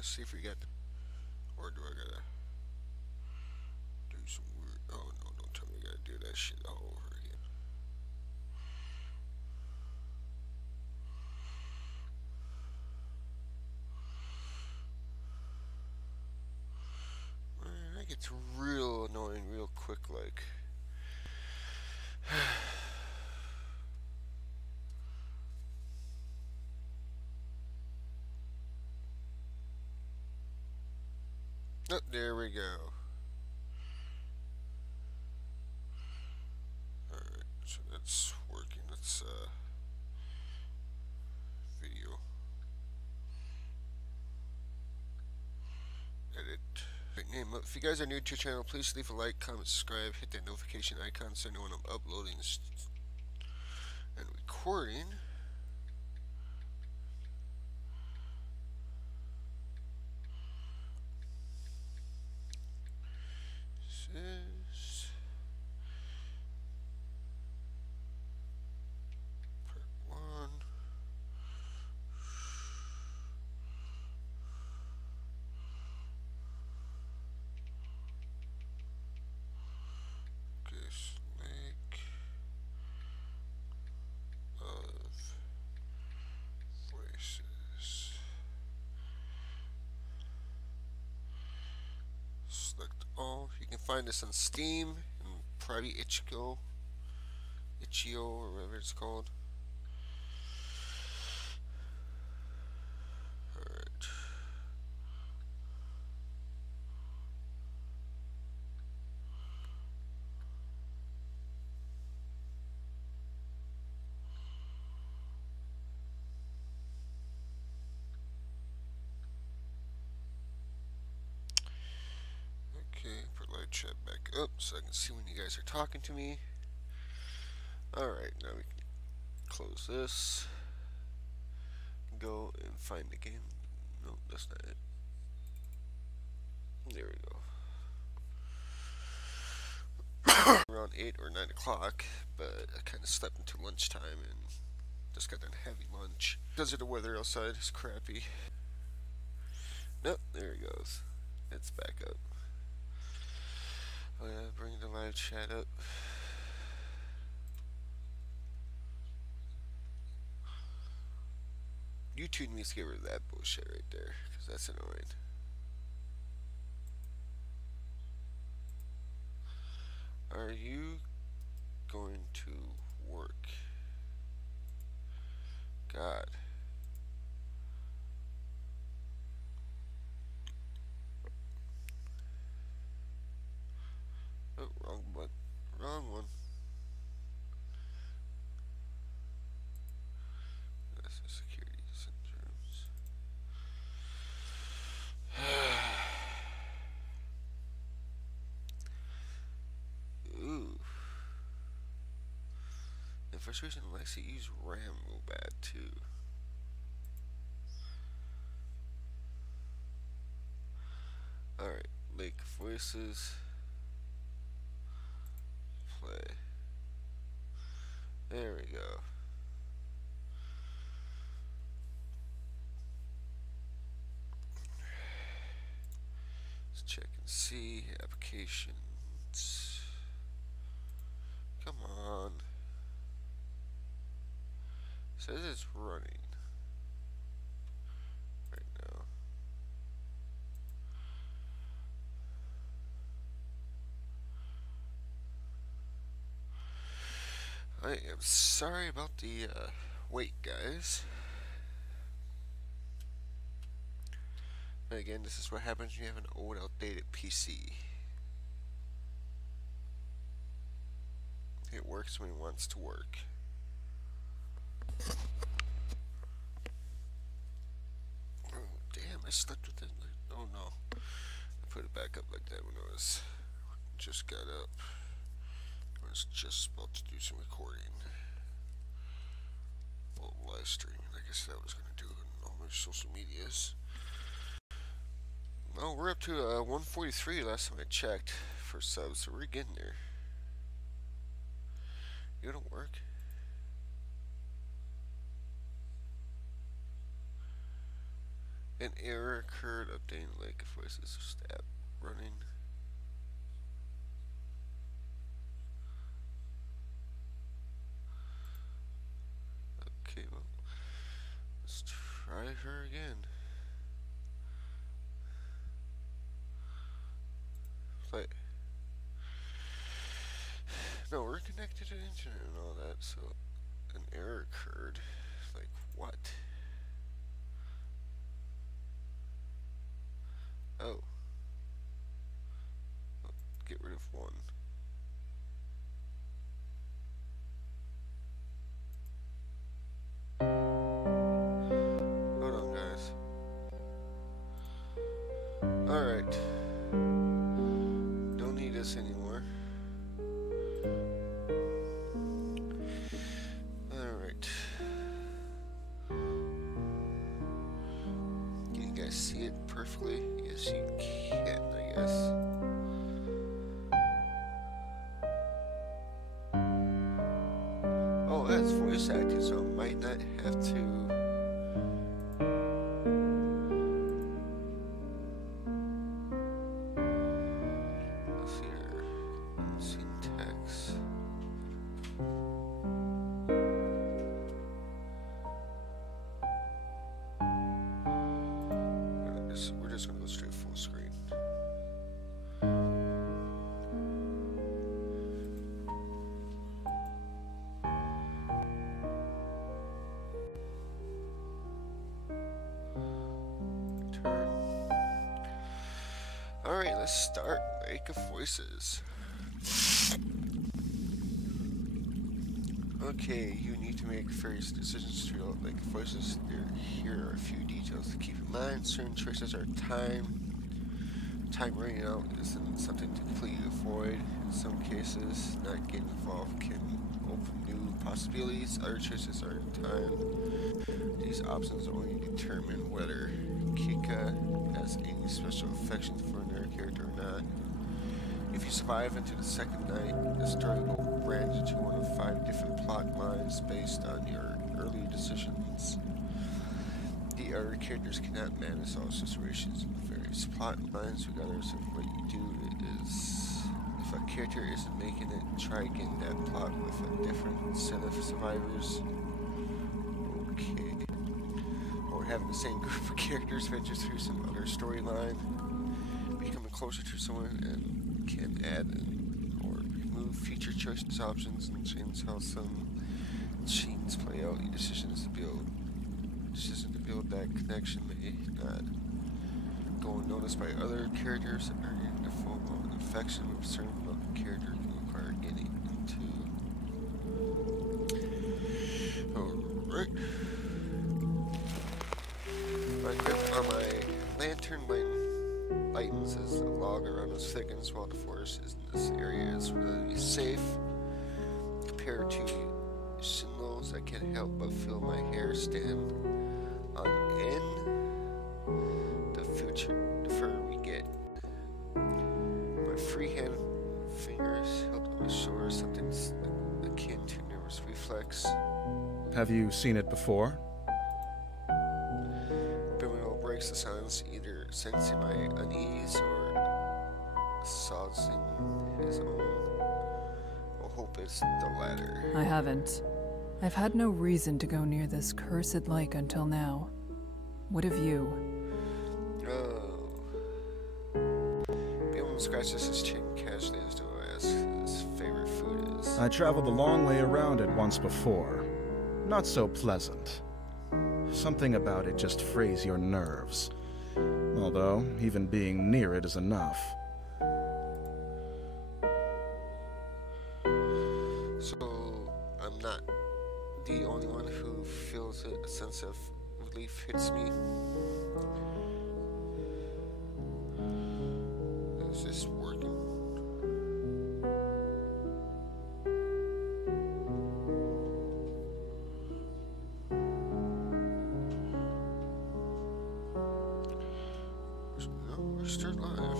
Let's see if we got, or do I gotta do some weird? Oh no! Don't tell me I gotta do that shit all over again. Man, that gets real annoying real quick, like. Oh, there we go. Alright, so that's working. Let's video. Edit. Name. If you guys are new to the channel, please leave a like, comment, subscribe, hit that notification icon so you know when I'm uploading and recording. Says part 1. Guess lake of voices. Select all. You can find this on Steam and probably Itch.io or whatever it's called. Alright. Okay, put live chat back up so I can see when you guys are talking to me. Alright, now we can close this. Go and find the game. No, that's not it. There we go. Around 8 or 9 o'clock, but I kind of slept until lunchtime and just got done heavy lunch. Because of the weather outside is crappy. Nope, there it goes. It's back up. Oh yeah, bring the live chat up. YouTube needs to get rid of that bullshit right there, because that's annoying. Are you going to work? God. Oh, wrong one. Wrong one. That's the security syndromes. Ooh. And for some reason, likes to use RAM real bad too. Alright, Lake Voices. Play. There we go. Let's check and see. Applications. Come on. It says it's running right now. I am sorry about the wait, guys. But again, this is what happens when you have an old, outdated PC. It works when it wants to work. Oh, damn, I slept with it. Oh no. I put it back up like that when I was just got up. I was just about to do some recording. Well, live stream, like I said I was going to do on all my social medias. Well, we're up to 143 last time I checked for subs, so we're getting there. You don't work? An error occurred updating lake voices app running. Okay, well, let's try her again. Play. No, we're connected to the internet and all that, so an error occurred. Like, what? Oh. Get rid of one. Hold on, guys. Alright. Don't need this anymore. Alright. Can you guys see it perfectly? Yes, you can, I guess. Oh, that's voice acting, so I might not have to. Let's see here. Syntax. We're just gonna go straight full screen. Alright, let's start Lake of Voices. Okay, you need to make various decisions to develop Lake of Voices. Here are a few details to keep in mind. Certain choices are time running out isn't something to completely avoid. In some cases, not getting involved can open new possibilities. Other choices are time. These options only determine whether Kika has any special affection for another character or not. If you survive into the second night, the story will branch into one of 5 different plot lines based on your early decisions. The other characters cannot manage all situations in various plot lines, regardless of what you do. Is if a character isn't making it, try again that plot with a different set of survivors. Okay. Or having the same group of characters venture through some other storyline, becoming closer to someone, and can add or remove feature choices options and change how some scenes play out. Your decision to build that connection may not go unnoticed by other characters. Earning the full blown affection with a certain character can require getting into. Alright. My grip on my lantern lightens as the log around us thickens, while the forest in this area is relatively safe. Compared to Shinlo's, I can't help but feel my hair stand on end. The further we get. My freehand fingers held on my shoulder, something akin to nervous reflex. Have you seen it before? Bill breaks the silence, either sensing my unease or sousing his own. I'll hope it's the latter. I haven't. I've had no reason to go near this cursed lake until now. What have you? Bill scratches his chin casually as though I ask his favorite food is. I traveled a long way around it once before. Not so pleasant. Something about it just frays your nerves. Although, even being near it is enough. So, I'm not the only one who feels it. A sense of relief hits me. Is this working? No, we're still live.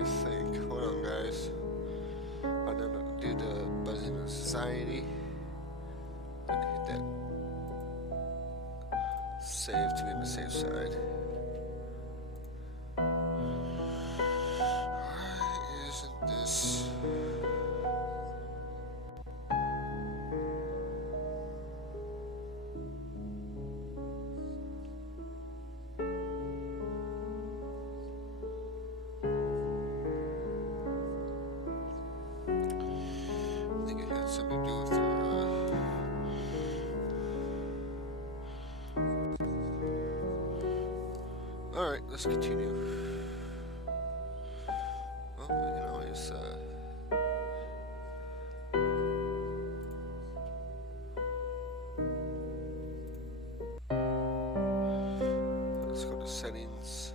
I think. Hold on, guys. I'm gonna do the buzzing of society. save to be on the safe side. Why isn't this? I think it had something to do with the Alright, let's continue. Well, we can always, let's go to settings.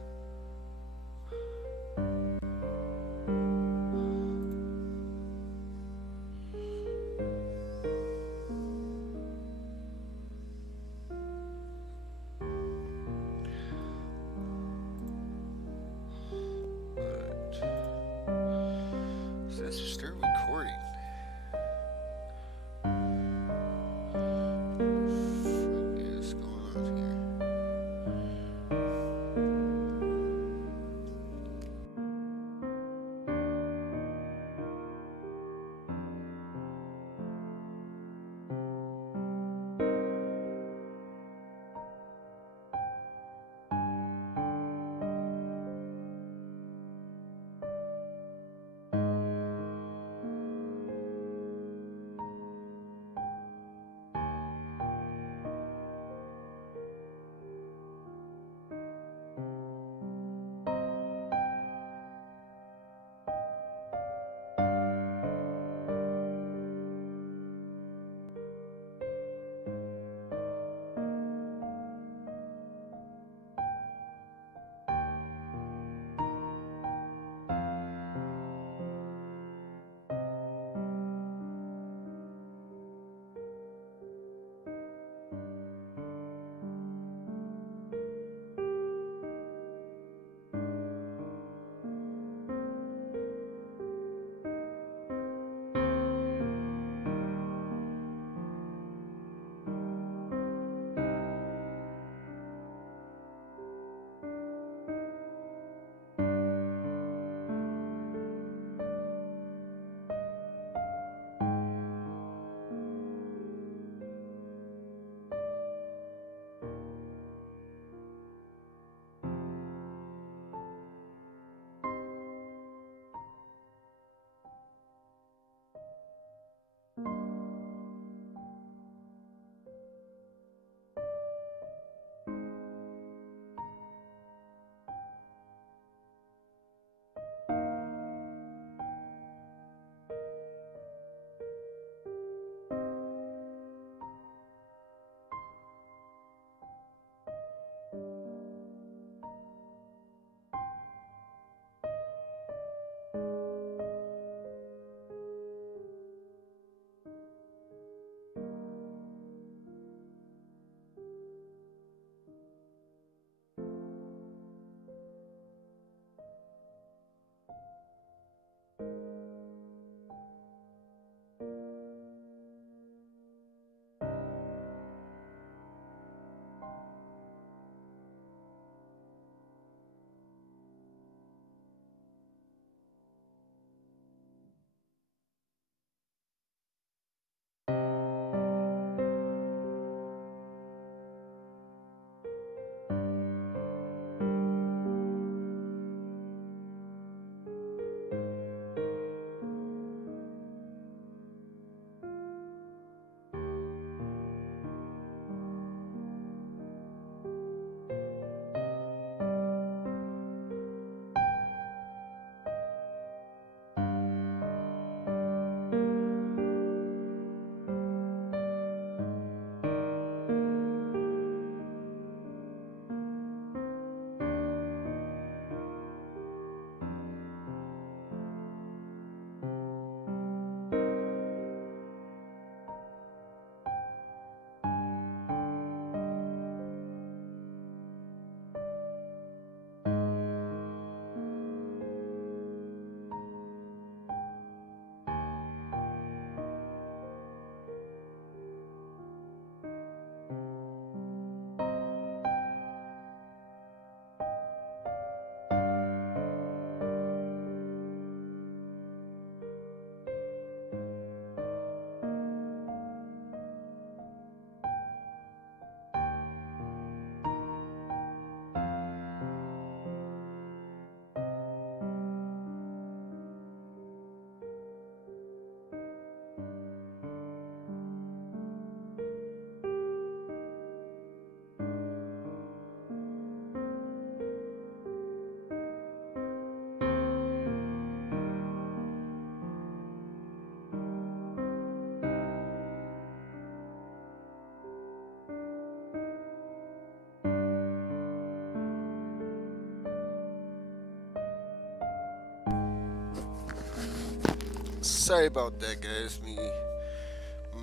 Sorry about that, guys. Me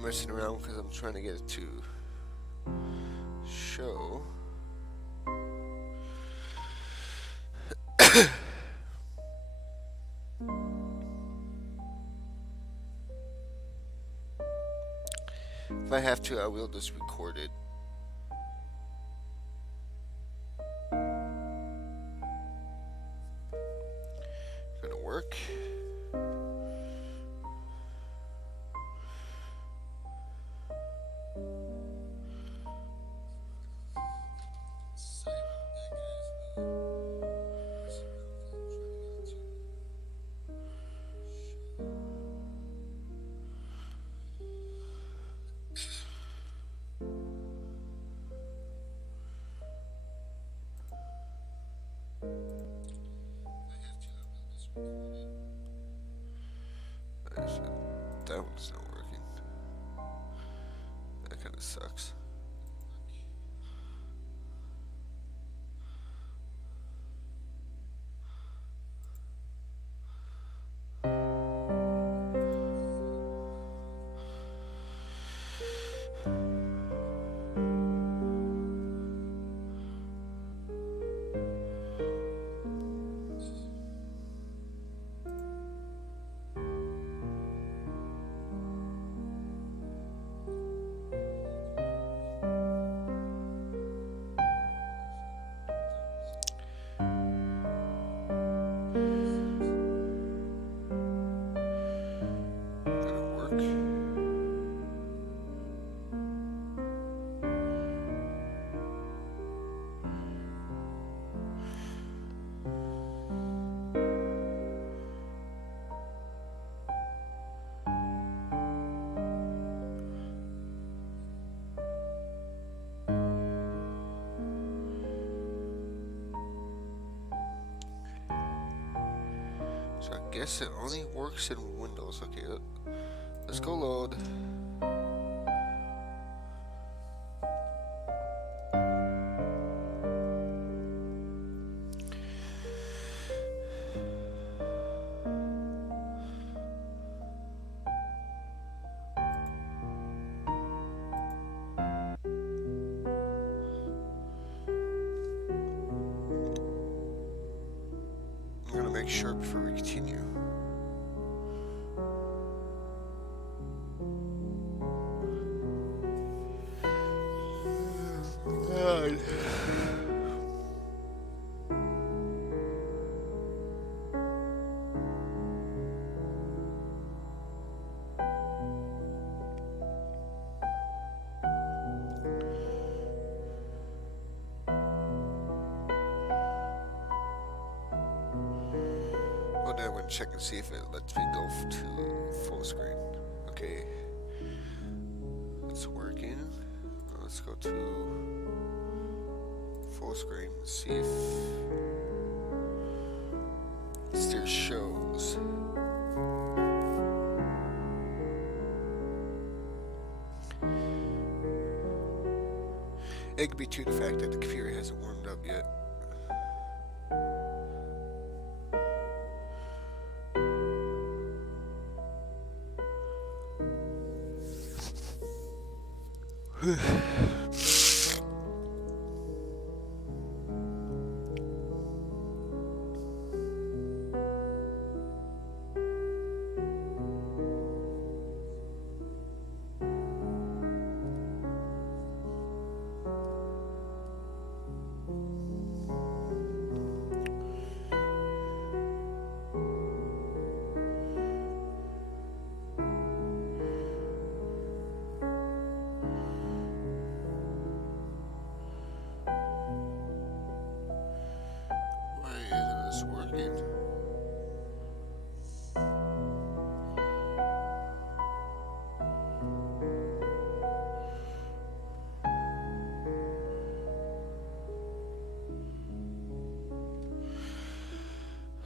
messing around because I'm trying to get it to show. If I have to, I will just record it. Gonna work. That one's not working. That kind of sucks. So I guess it only works in Windows. Okay, let's go load. I'm gonna make sure before we continue. God. Well, then I'm gonna check and see if it lets me go to full screen. Okay, it's working. Let's go to full screen and see if it still shows. It could be to the fact that the computer hasn't warmed up yet.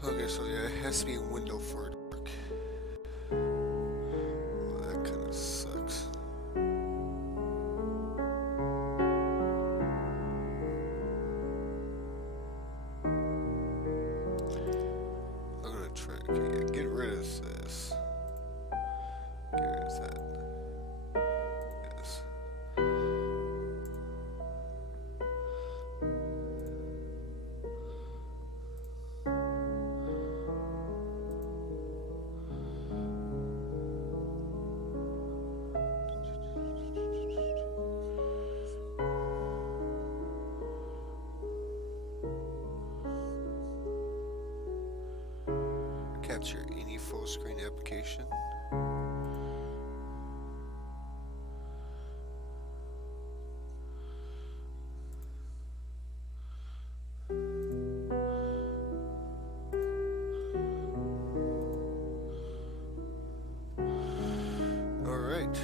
Okay, so yeah, it has to be a window for it to work. Well, that kind of sucks. I'm gonna try. Okay, yeah, get rid of this. capture any full screen application. Alright.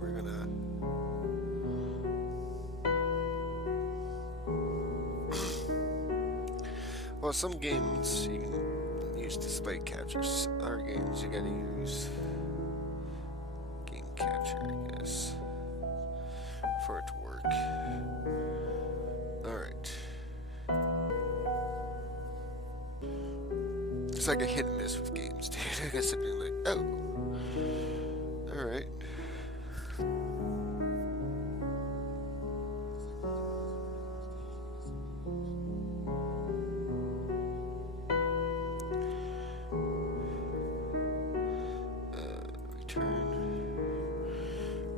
We're gonna well, some games you can use display captures. Other games you gotta use game capture, I guess, for it to work. Alright. It's like a hit and miss with games, dude. I guess I'd be like, oh. Alright.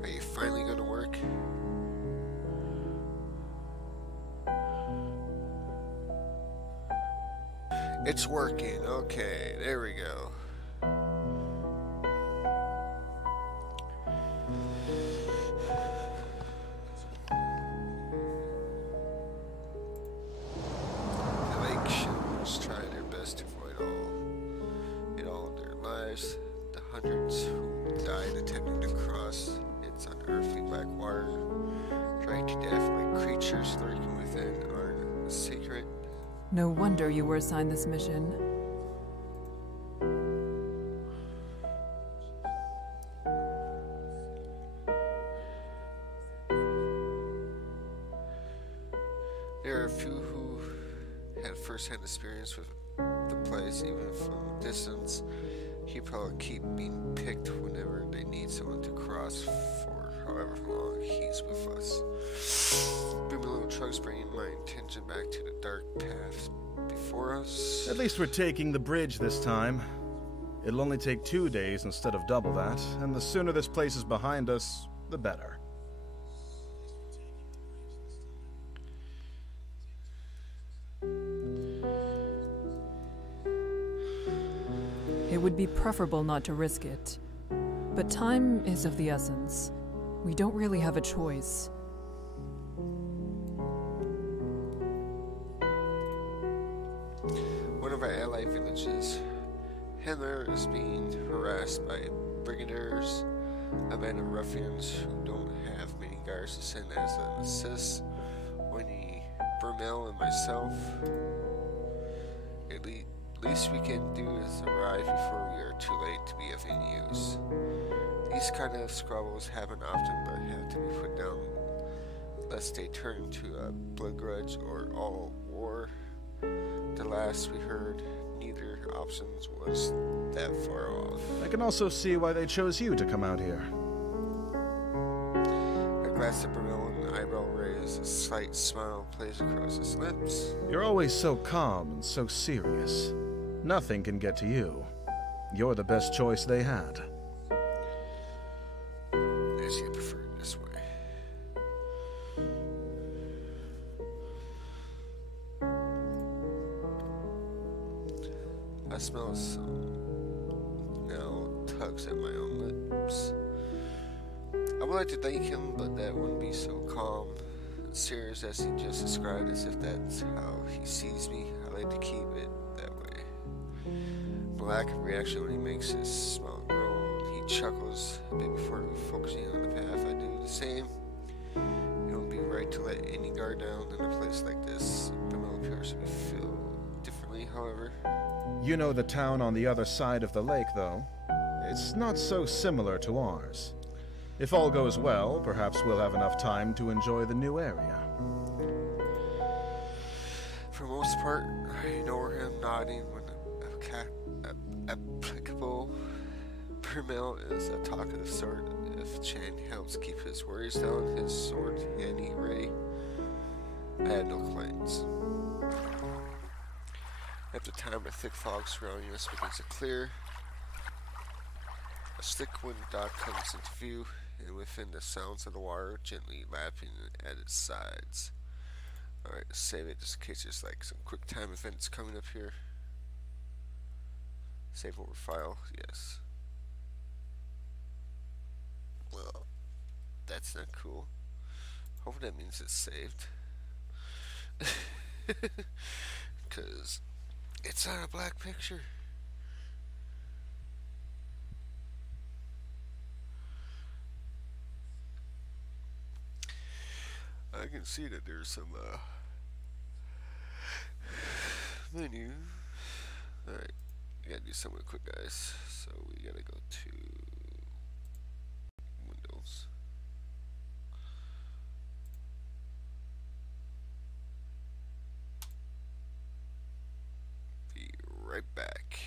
Are you finally going to work? It's working. Okay, there we go. The lake shows try their best to avoid all of their lives. The hundreds who died attempting to cross its unearthly black water, dragged to death by creatures lurking within, aren't a secret. No wonder you were assigned this mission. There are a few who had first-hand experience with the place, even from a distance. PeoPle keep being picked whenever they need someone to cross for however long he's with us. Booming little trucks bringing my attention back to the dark path before us. At least we're taking the bridge this time. It'll only take 2 days instead of double that, and the sooner this place is behind us, the better. It would be preferable not to risk it. But time is of the essence. We don't really have a choice. One of our ally villages, Handler, is being harassed by brigaders, a band of ruffians who don't have many guards to send as an assist. Winnie, Brumel, and myself. At least we can do is arrive before we are too late to be of any use. These kind of squabbles happen often, but have to be put down lest they turn into a blood grudge or all war. The last we heard, neither options was that far off. I can also see why they chose you to come out here. A glass of Brumel and an eyebrow raise, a slight smile plays across his lips. You're always so calm and so serious. Nothing can get to you. You're the best choice they had. As you prefer it this way. I smell some now tugs at my own lips. I would like to thank him, but that wouldn't be so calm and serious as he just described, as if that's how he sees me. I like to keep it that way. The lack of reaction when he makes his smile grow, he chuckles a bit before focusing on the path. I do the same. It would be right to let any guard down in a place like this. Brumel appears to feel differently, however. You know the town on the other side of the lake, though. It's not so similar to ours. If all goes well, perhaps we'll have enough time to enjoy the new area. For the most part, I ignore him, nodding when applicable. Brumel is a talkative sort. If Chan helps keep his worries down, his sword handy ready, I had no complaints. At the time, a thick fog surrounding us begins to clear. A slick wooden dock comes into view, and within the sounds of the water gently lapping at its sides. Alright, save it just in case there's like some quick time events coming up here. Save over file, yes. Well, that's not cool. Hopefully that means it's saved. Because it's not a black picture. I can see that there's some menu. Alright, we gotta do something quick, guys. So we gotta go to Windows. Be right back.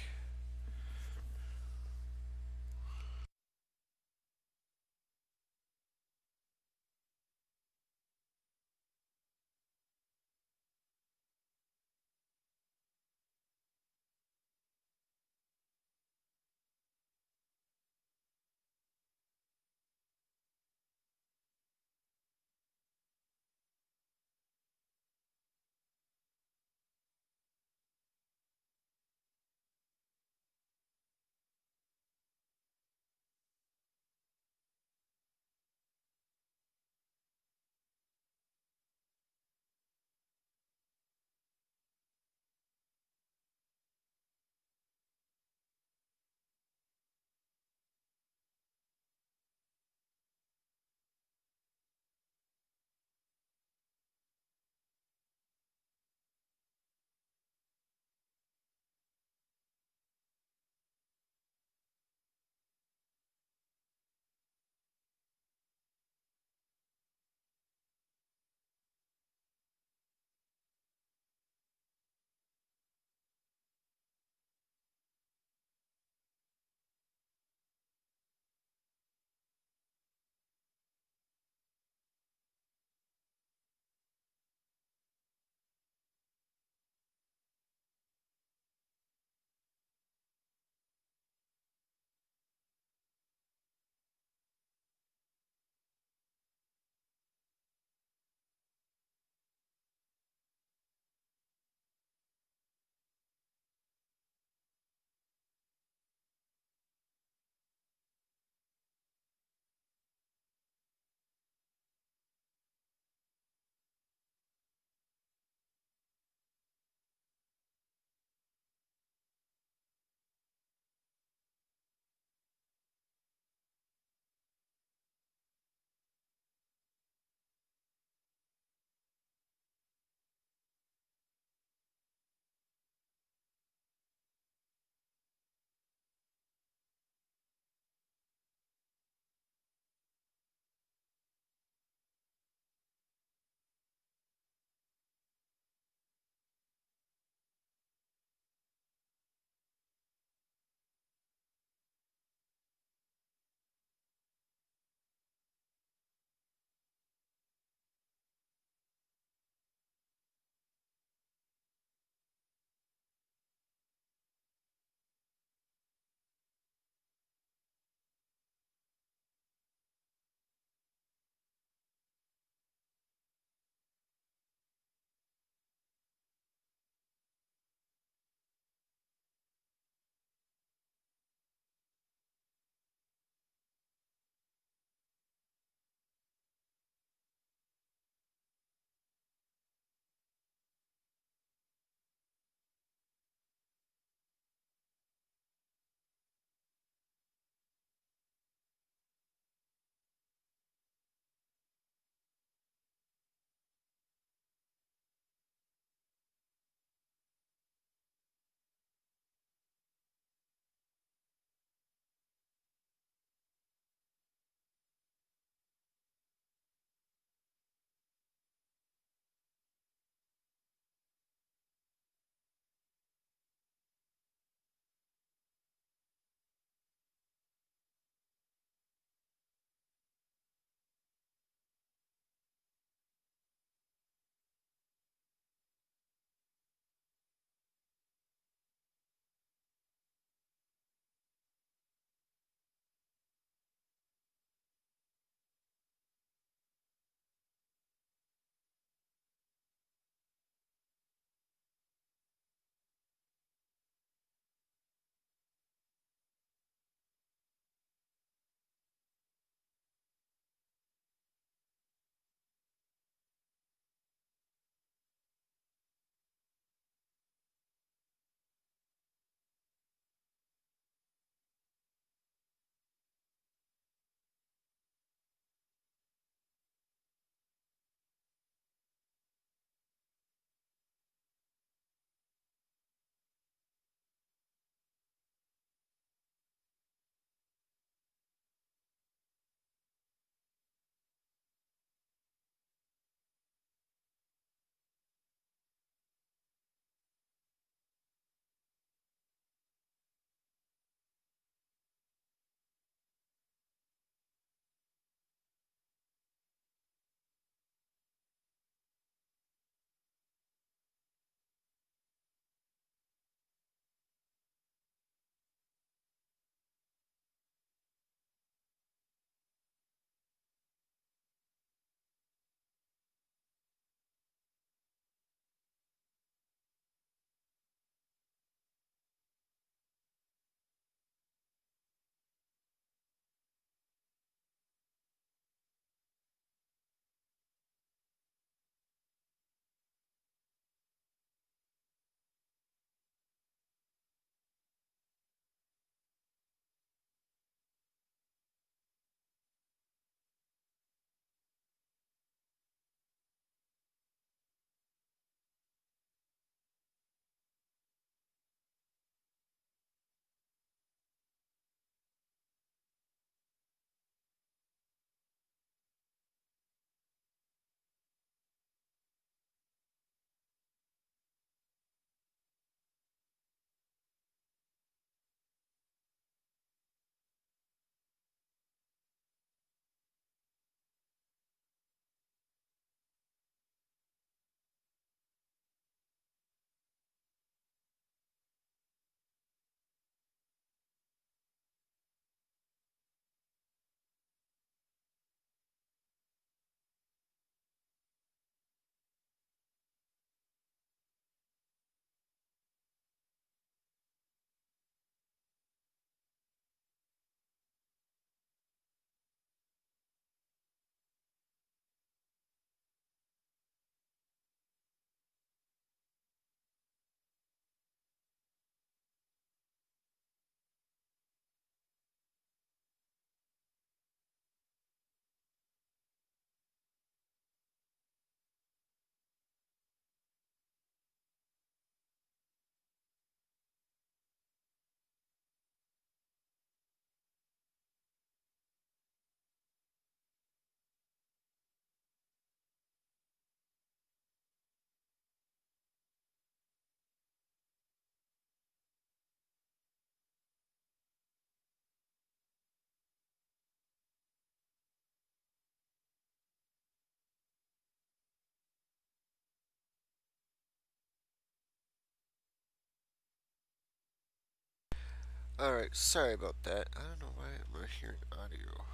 Alright, sorry about that. I don't know why I'm not hearing audio.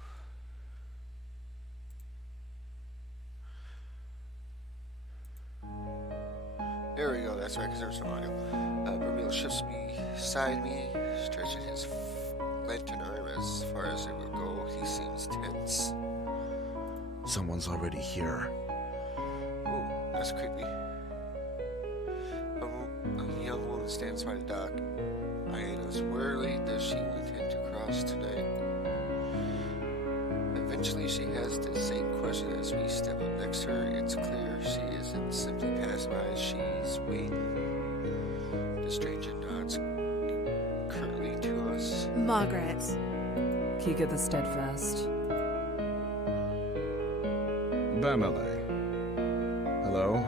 There we go, that's right, because there's no audio. Bermuda shifts beside me, stretching his lantern arm as far as it will go. He seems tense. Someone's already here. Oh, that's creepy. A young woman stands by the dock. I ask, where does she intend to cross tonight? Eventually she has the same question as we step up next to her. It's clear she isn't simply passing by, she's waiting. The stranger nods curtly to us. Margaret. Kika the Steadfast. Bamele. Hello?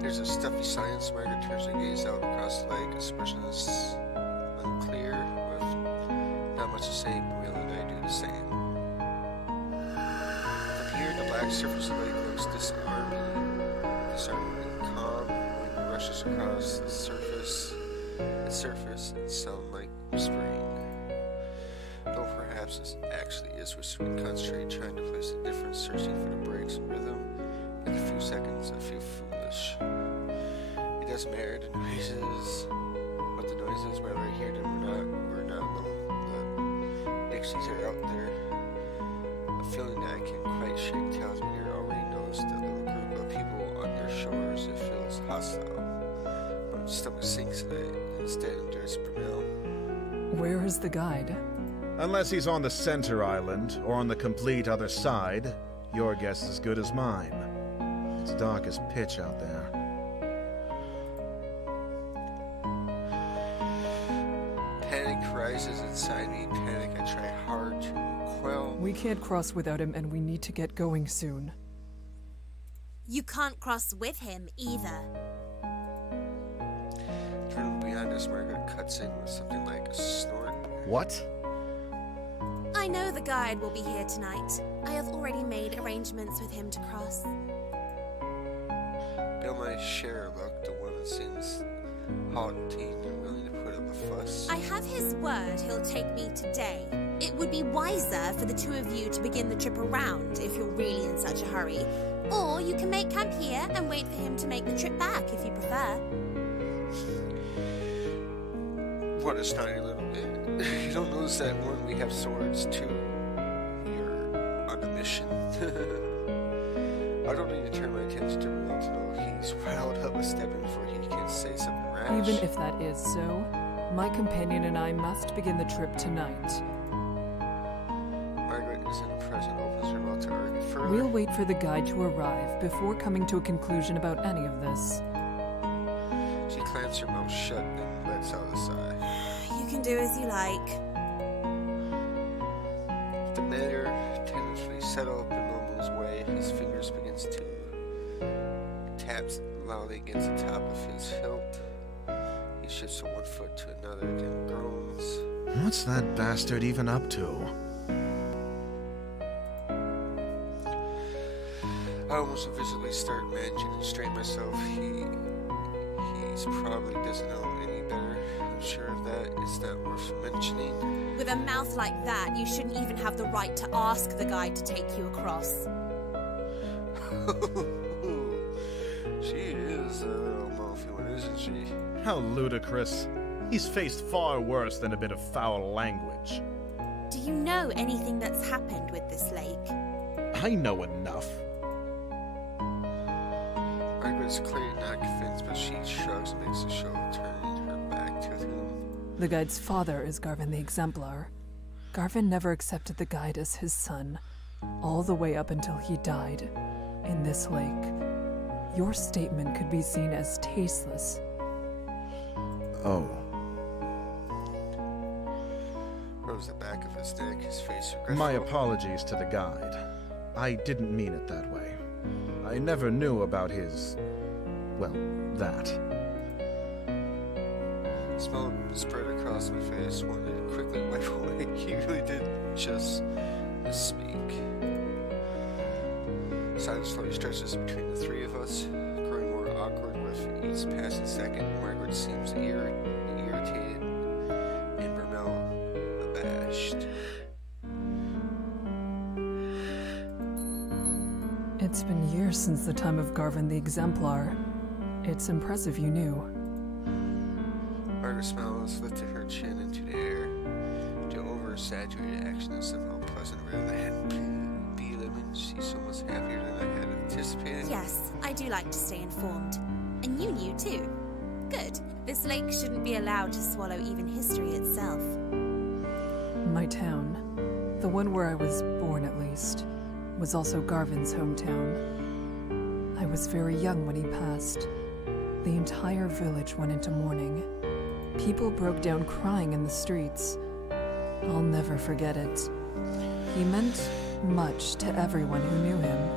There's a stuffy silence. Margaret turns her gaze out across the lake, expressionless, unclear, with not much to say. Will and I do the same. From here, the black surface of the lake looks disarmingly calm. Wind rushes across the surface and sound like whispering. Though perhaps it actually is whispering. Concentrate, trying to place the difference, searching for the breaks in rhythm. In a few seconds, I feel foolish. It doesn't matter the noises, whether I hear them or not, we're not alone. The Dixies are out there. A feeling that I can't quite shake tells me they already noticed a little group of people on their shores. It feels hostile. My stomach sinks and I instead endures Brunel. Where is the guide? Unless he's on the center island, or on the complete other side, your guess is as good as mine. It's dark as pitch out there. Panic rises inside me. Panic I try hard to quell. We can't cross without him, and we need to get going soon. You can't cross with him either. From beyond us, Margaret cuts in with something like a snort. What? I know the guide will be here tonight. I have already made arrangements with him to cross. Bill might share a look. The woman seems haughty and willing to put up a fuss. I have his word he'll take me today. It would be wiser for the two of you to begin the trip around if you're really in such a hurry. Or you can make camp here and wait for him to make the trip back if you prefer. What a snotty little bit. You don't notice that one, we have swords, two, we're on a mission. I don't need to turn my attention to Real to know he's riled up a step before he can say something rash. Even if that is so, my companion and I must begin the trip tonight. Margaret isn't present, opens her mouth to argue further. We'll wait for the guide to arrive before coming to a conclusion about any of this. She clamps her mouth shut and lets out a sigh. You can do as you like. The matter tentatively settle up in Momo's way. His fingers begins to taps loudly against the top of his hilt. He shifts from one foot to another, then groans. What's that bastard even up to? I almost visibly start managing to strain myself. He's probably doesn't know any better. I'm sure of that. It's not worth mentioning. With a mouth like that, you shouldn't even have the right to ask the guide to take you across. She is a little mouthy one, isn't she? How ludicrous. He's faced far worse than a bit of foul language. Do you know anything that's happened with this lake? I know enough. Margaret's clearly not convinced, but she shrugs and makes a show of turning her back to him. The guide's father is Garvin the Exemplar. Garvin never accepted the guide as his son, all the way up until he died in this lake. Your statement could be seen as tasteless. Oh. Rose the back of his neck, his face regretful. My apologies to the guide. I didn't mean it that way. I never knew about his... well, that. Smoke spread across my face, wanted to quickly wipe away. He really did just speak. Silence slowly stretches between the three of us, growing more awkward with each passing second. Margaret seems irritated, and Brunel abashed. It's been years since the time of Garvin the Exemplar. It's impressive you knew. Margaret smiles, lifted her chin into the air. The over-exaggerated action is somehow pleasant rather than belittling. She's so much happier than I had anticipated. Yes, I do like to stay informed. And you knew too. Good. This lake shouldn't be allowed to swallow even history itself. My town, the one where I was born at least, was also Garvin's hometown. I was very young when he passed. The entire village went into mourning. People broke down crying in the streets. I'll never forget it. He meant much to everyone who knew him.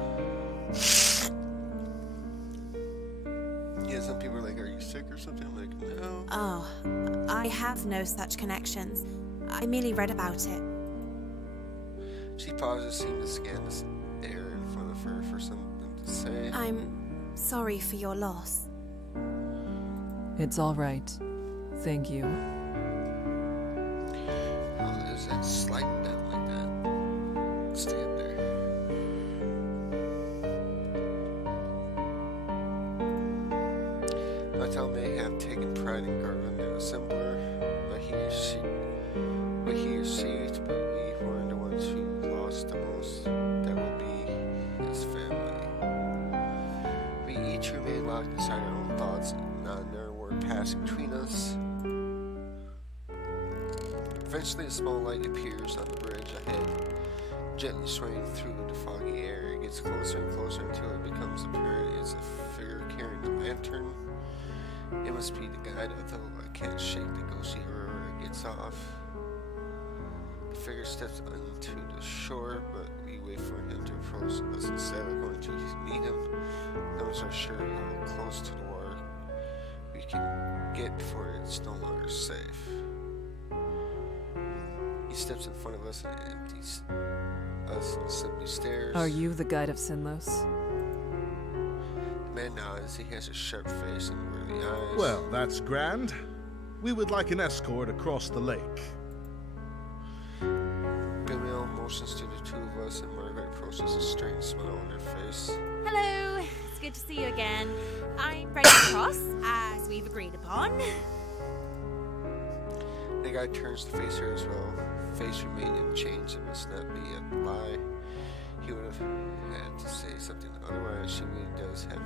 Yeah, some people are like, are you sick or something? I'm like, no. Oh, I have no such connections. I merely read about it. She pauses, seeming to scan the air in front of her for something to say. I'm sorry for your loss. It's all right. Thank you. Oh, there's that slide down like that. Stand there. Martel may have taken pride in Garvin the Assembler, but he received, but we weren't the ones who lost the most. That would be his family. We each remained locked inside our own thoughts, and not another word passing between us. Eventually, a small light appears on the bridge ahead, gently swaying through the foggy air. It gets closer and closer until it becomes apparent it's a figure carrying a lantern. It must be the guide, although I can't shake the ghostly aurora it gets off. The figure steps onto the shore, but we wait for him to approach us instead of going to meet him. None of us are sure how close to the water we can get before it's no longer safe. He steps in front of us and empties us and simply stares. Are you the guide of Sinlos? The man nods. He has a sharp face and worldly eyes. Well, that's grand. We would like an escort across the lake. Gabriel motions to the two of us, and Margaret approaches, a strange smile on her face. Hello, it's good to see you again. I'm ready to cross, as we've agreed upon. The guy turns to face her as well. Face remained unchanged. It must not be a lie. He would have had to say something, otherwise she really does have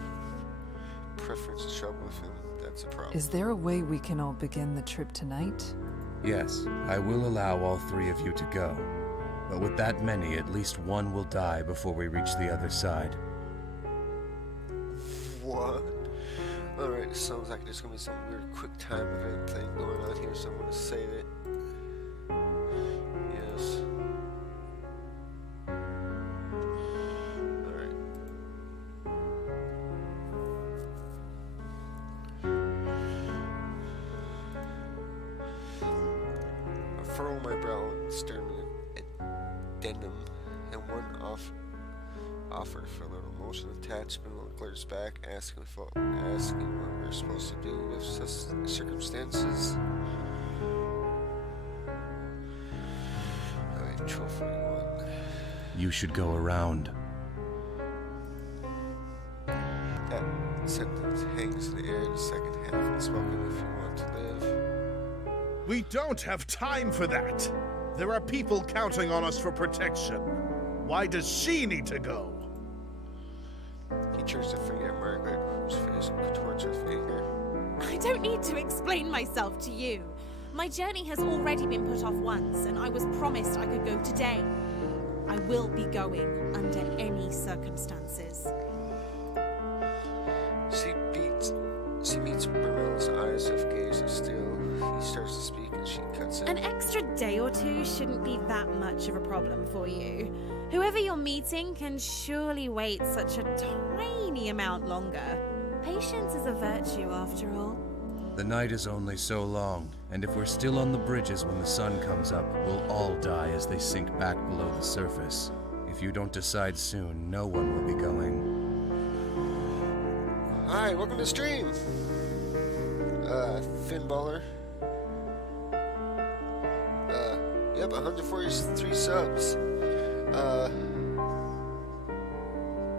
preference to trouble with him. That's a problem. Is there a way we can all begin the trip tonight? Yes, I will allow all three of you to go. But with that many, at least one will die before we reach the other side. What? Alright, it sounds like there's gonna be some weird quick time event thing going on here, so I'm gonna save it. Yes. Alright. I furrow my brow and stare at addendum, and one offered for a little emotional attachment glares back, asking what we're supposed to do with such circumstances. Alright, 1241. You should go around. That sentence hangs in the air, the second half unspoken. If you want to live. We don't have time for that. There are people counting on us for protection. Why does she need to go? He turns to finger at Margaret, whose face contorts with anger. I don't need to explain myself to you. My journey has already been put off once, and I was promised I could go today. I will be going under any circumstances. She meets Marilla's eyes of gaze of steel. He starts to speak and she cuts in. An extra day or two shouldn't be that much of a problem for you. Whoever you're meeting can surely wait such a tiny amount longer. Patience is a virtue, after all. The night is only so long, and if we're still on the bridges when the sun comes up, we'll all die as they sink back below the surface. If you don't decide soon, no one will be going. Hi, welcome to the stream. Finballer. Yep, 143 subs.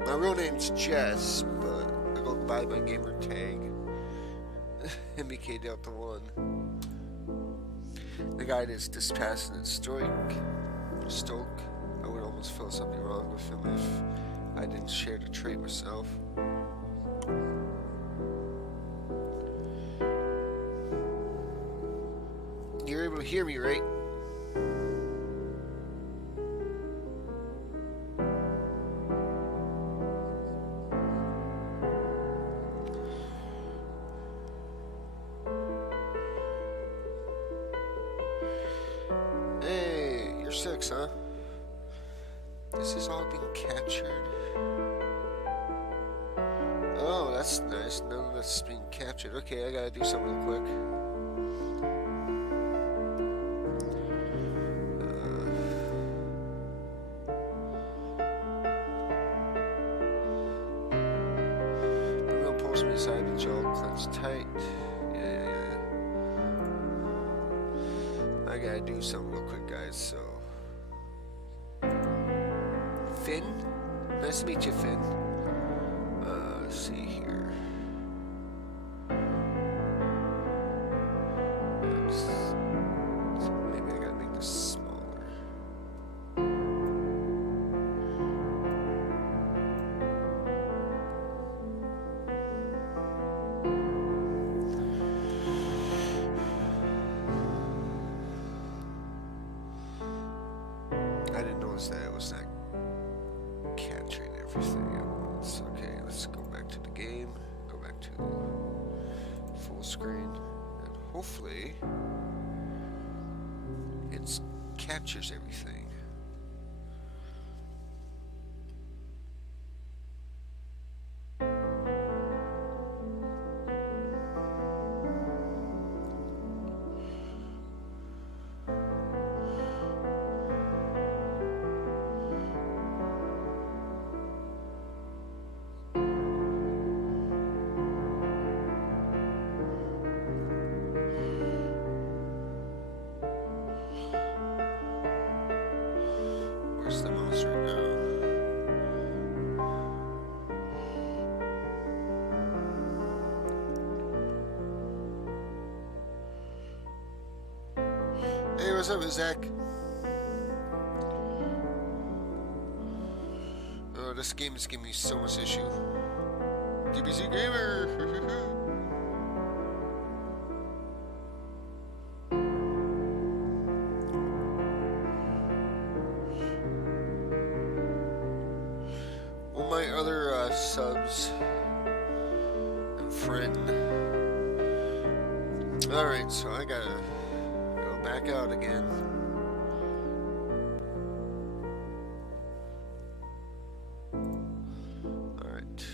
My real name's Jess, but I go by my gamer tag. Nbkdelta1. The guy that's just passing it, Stoke. I would almost feel something wrong with him if I didn't share the trait myself. You're able to hear me, right? Hey, you're 6, huh? This is all being captured. Oh, that's nice. None of this is being captured. Okay, I gotta do something real quick. I'm gonna post me aside the jaw clenched tight. Yeah. I gotta do something real quick, guys, so. Finn? Nice to meet you, Finn. Let's see here. Maybe I gotta make this smaller. I didn't notice that it was not capturing everything at once. Okay, let's go back to the game, go back to full screen, and hopefully it captures everything. Where's the mouse right now? Hey, what's up, Zach? Oh, this game is giving me so much issue. DBZ Gamer! Well, my other subs and friend. Alright, so I gotta go back out again. Alright.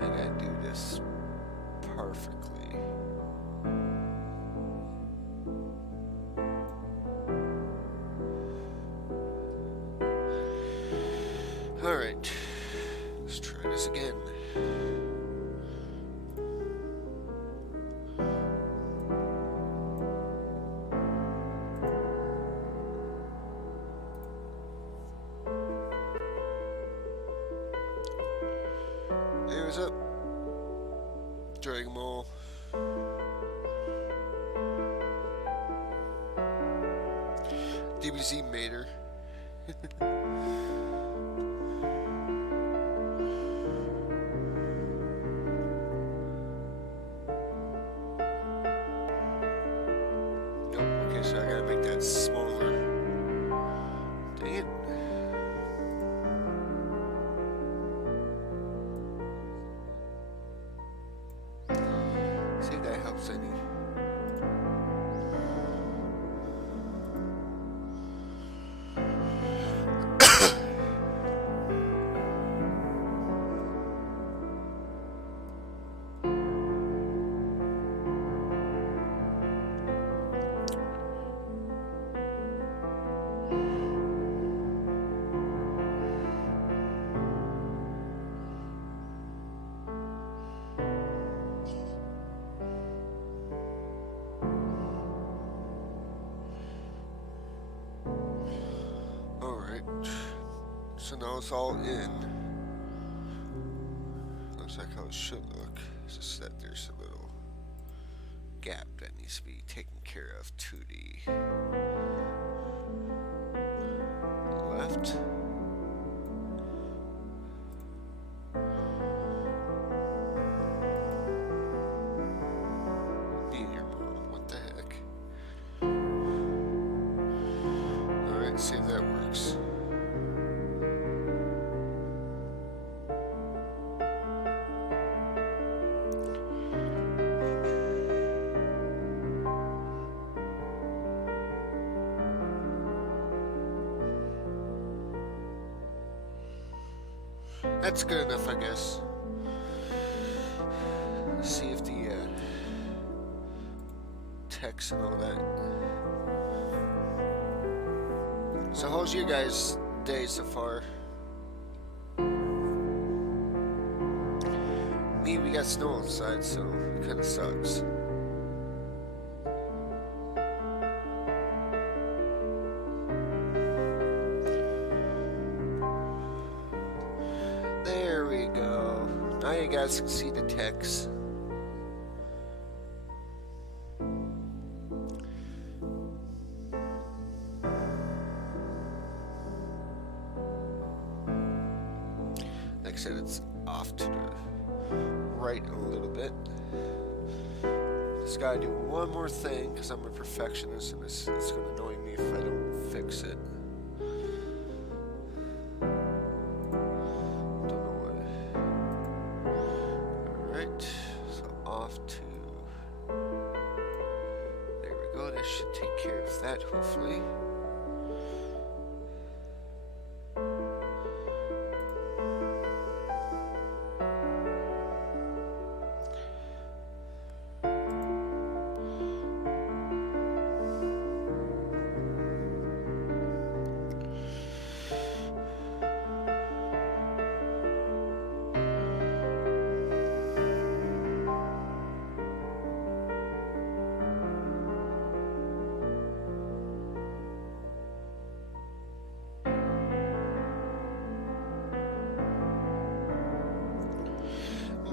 I gotta do this perfectly. Alright, let's try this again. Hey, what's up? Dragon Ball. DBZ Mater. Okay, so I gotta make that smaller. Dang it. See if that helps any. now it's all in. Looks like how it should look. It's just that there's a little gap that needs to be taken care of to the left. See if that works. That's good enough, I guess. Let's see if the text and all that. So how's your guys' day so far? Me, we got snow outside, so it kinda sucks. There we go. Now you guys can see the text. Like I said, it's off to the right a little bit. Just gotta do one more thing because I'm a perfectionist and it's gonna annoy me if I don't fix it. Don't know what. Alright, so off to. There we go, that should take care of that hopefully.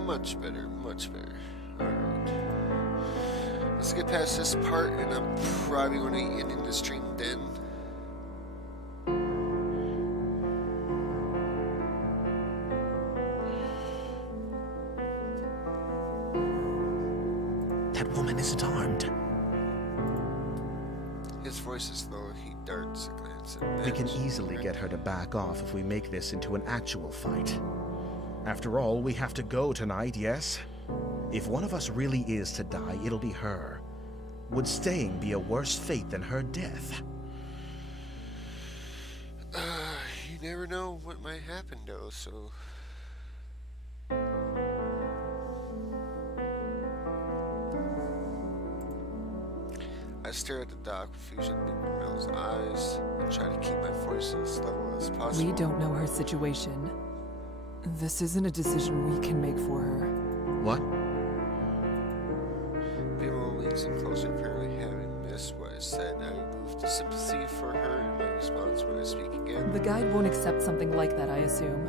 Much better, much better. Alright. Let's get past this part and I'm probably going to end in the stream then. That woman isn't armed. His voice is low, he darts a glance at We can easily get her to back off if we make this into an actual fight. After all, we have to go tonight, yes? If one of us really is to die, it'll be her. Would staying be a worse fate than her death? You never know what might happen though, so... I stare at the dark confusion in Mel's eyes and try to keep my voice as level as possible. We don't know her situation. This isn't a decision we can make for her. What? People leans in closer, apparently having missed what I said. I moved to sympathy for her in my response when I speak again. The guide won't accept something like that, I assume.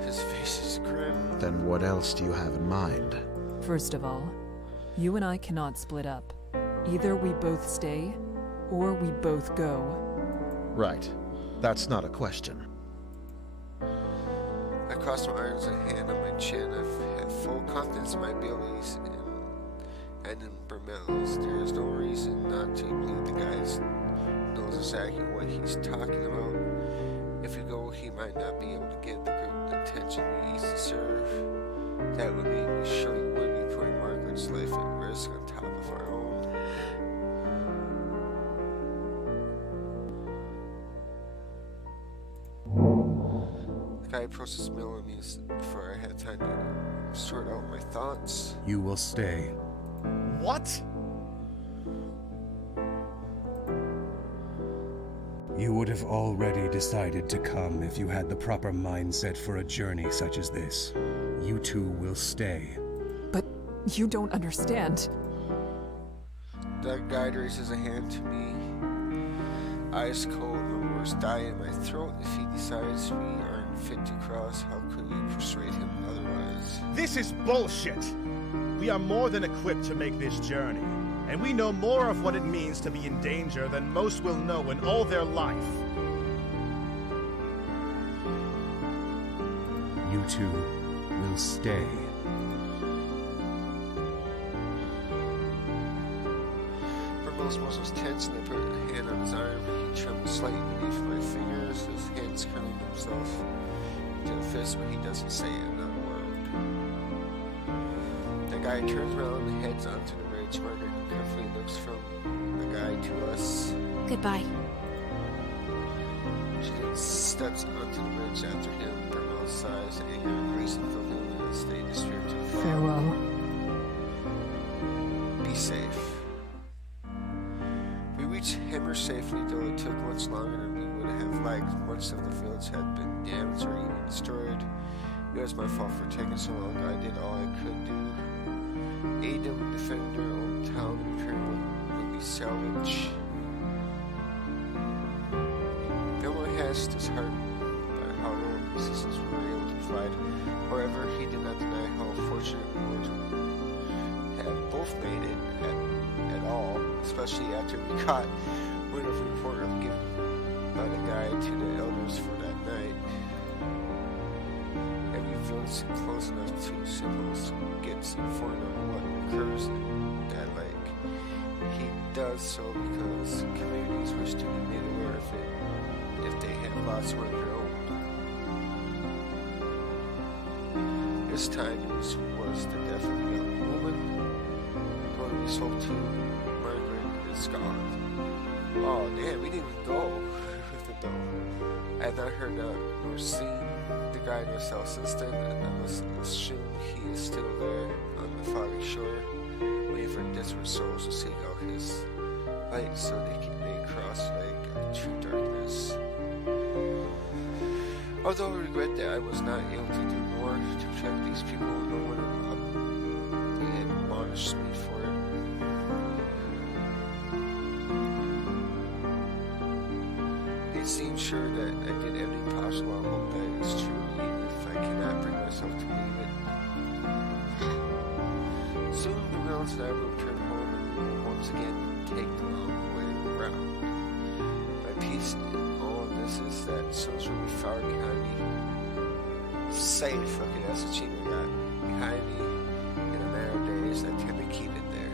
His face is grim. Then what else do you have in mind? First of all, you and I cannot split up. Either we both stay, or we both go. Right. That's not a question. I crossed my arms and hand on my chin. I've had full confidence in my abilities and in Bermel's. There is no reason not to believe the guy knows exactly what he's talking about. If we go, he might not be able to give the group the attention we deserve. That would mean we surely would be putting Margaret's life at risk on top of our own. I processed millimeters before I had time to sort out my thoughts. You will stay. What? You would have already decided to come if you had the proper mindset for a journey such as this. You two will stay. But you don't understand. That guide raises a hand to me. Eyes cold, no orders die in my throat. If he decides we aren't fit to cross, how could we persuade him otherwise? This is bullshit! We are more than equipped to make this journey, and we know more of what it means to be in danger than most will know in all their life. You two will stay. Bermo's muscles tense and I put a hand on his arm. He trembled slightly beneath my fingers, his hands curling himself into a fist, but he doesn't say it, not a word. The guy turns around and heads onto the ridge. Margaret carefully looks from the guy to us. Goodbye. She then steps onto the ridge after him. Bermo sighs, anger racing from him and stay distributed. Farewell. Be safe. We reached Hammer safely, though it took much longer than we would have liked. Much of the village had been damaged or even destroyed. It was my fault for taking so long. I did all I could do. Aid them, defend their own town, and repair what would be salvage. Bill has disheartened by how little assistance we were able to provide. However, he did not deny how fortunate we were to have both made it at all, especially after we got wind of a report of given by the guide to the elders for that night. Every village close enough to symbols gets informed of what occurs in that lake. He does so because communities wish to be made aware of it if they have lost one of their own. This time it was the death of a young woman. The one we spoke to, Margaret, is gone. Oh damn, we didn't even go with the dough. I have not heard nor seen the guy myself since then, and I must assume he is still there on the foggy shore, waiting for desperate souls to seek out his light so they cross like true darkness. Although I regret that I was not able to do more to protect these people, no one admonished me for it. It seems sure that I did everything possible. I hope that is true, even if I cannot bring myself to believe it. Soon the Reynolds and I will return home and once again take the long way around. My peace in all of this is that souls will be far behind me. Say it, fuck it, that's what Chino got. Behind me in a matter of days, I tend to keep it there.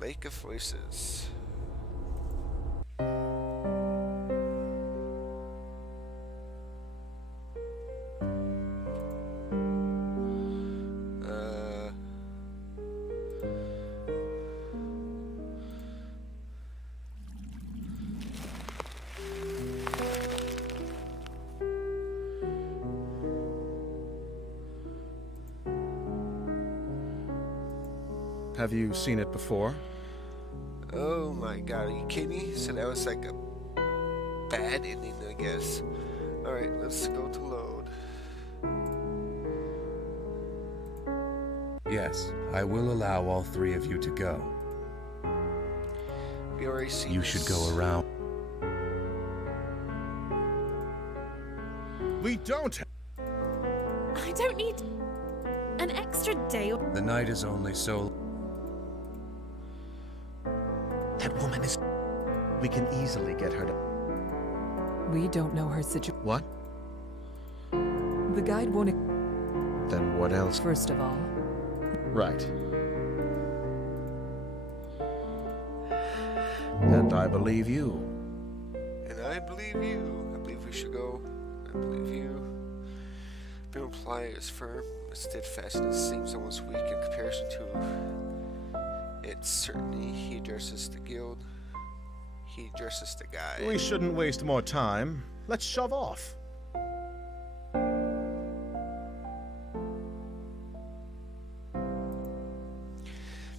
Lake of Voices. Have you seen it before? Oh my god, are you kidding me? So that was like a bad ending, I guess. Alright, let's go to load. Yes, I will allow all three of you to go. We already seen You this. should go around. We don't. I don't need an extra day. The night is only so... That woman is. We can easily get her to. We don't know her situation. What? The guide won't. Then what else? First of all, Right. And I believe you. And I believe you. I believe we should go. I believe you. PeoPle is firm, steadfastness seems almost weak in comparison to it. Certainly, he addresses the guild. He addresses the guy. We shouldn't waste more time. Let's shove off.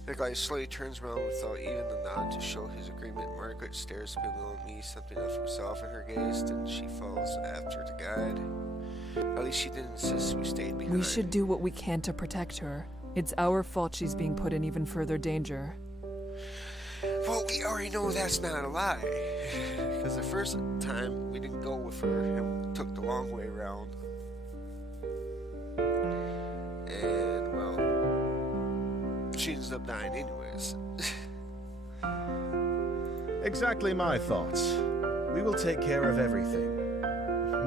The guy slowly turns around without even a nod to show his agreement. Margaret stares below me, something of herself in her gaze, then she follows after the guide. At least she didn't insist we stayed behind. we should do what we can to protect her. It's our fault she's being put in even further danger. Well, we already know that's not a lie. Because the first time we didn't go with her and we took the long way around. And, well, she ends up dying anyways. Exactly my thoughts. We will take care of everything.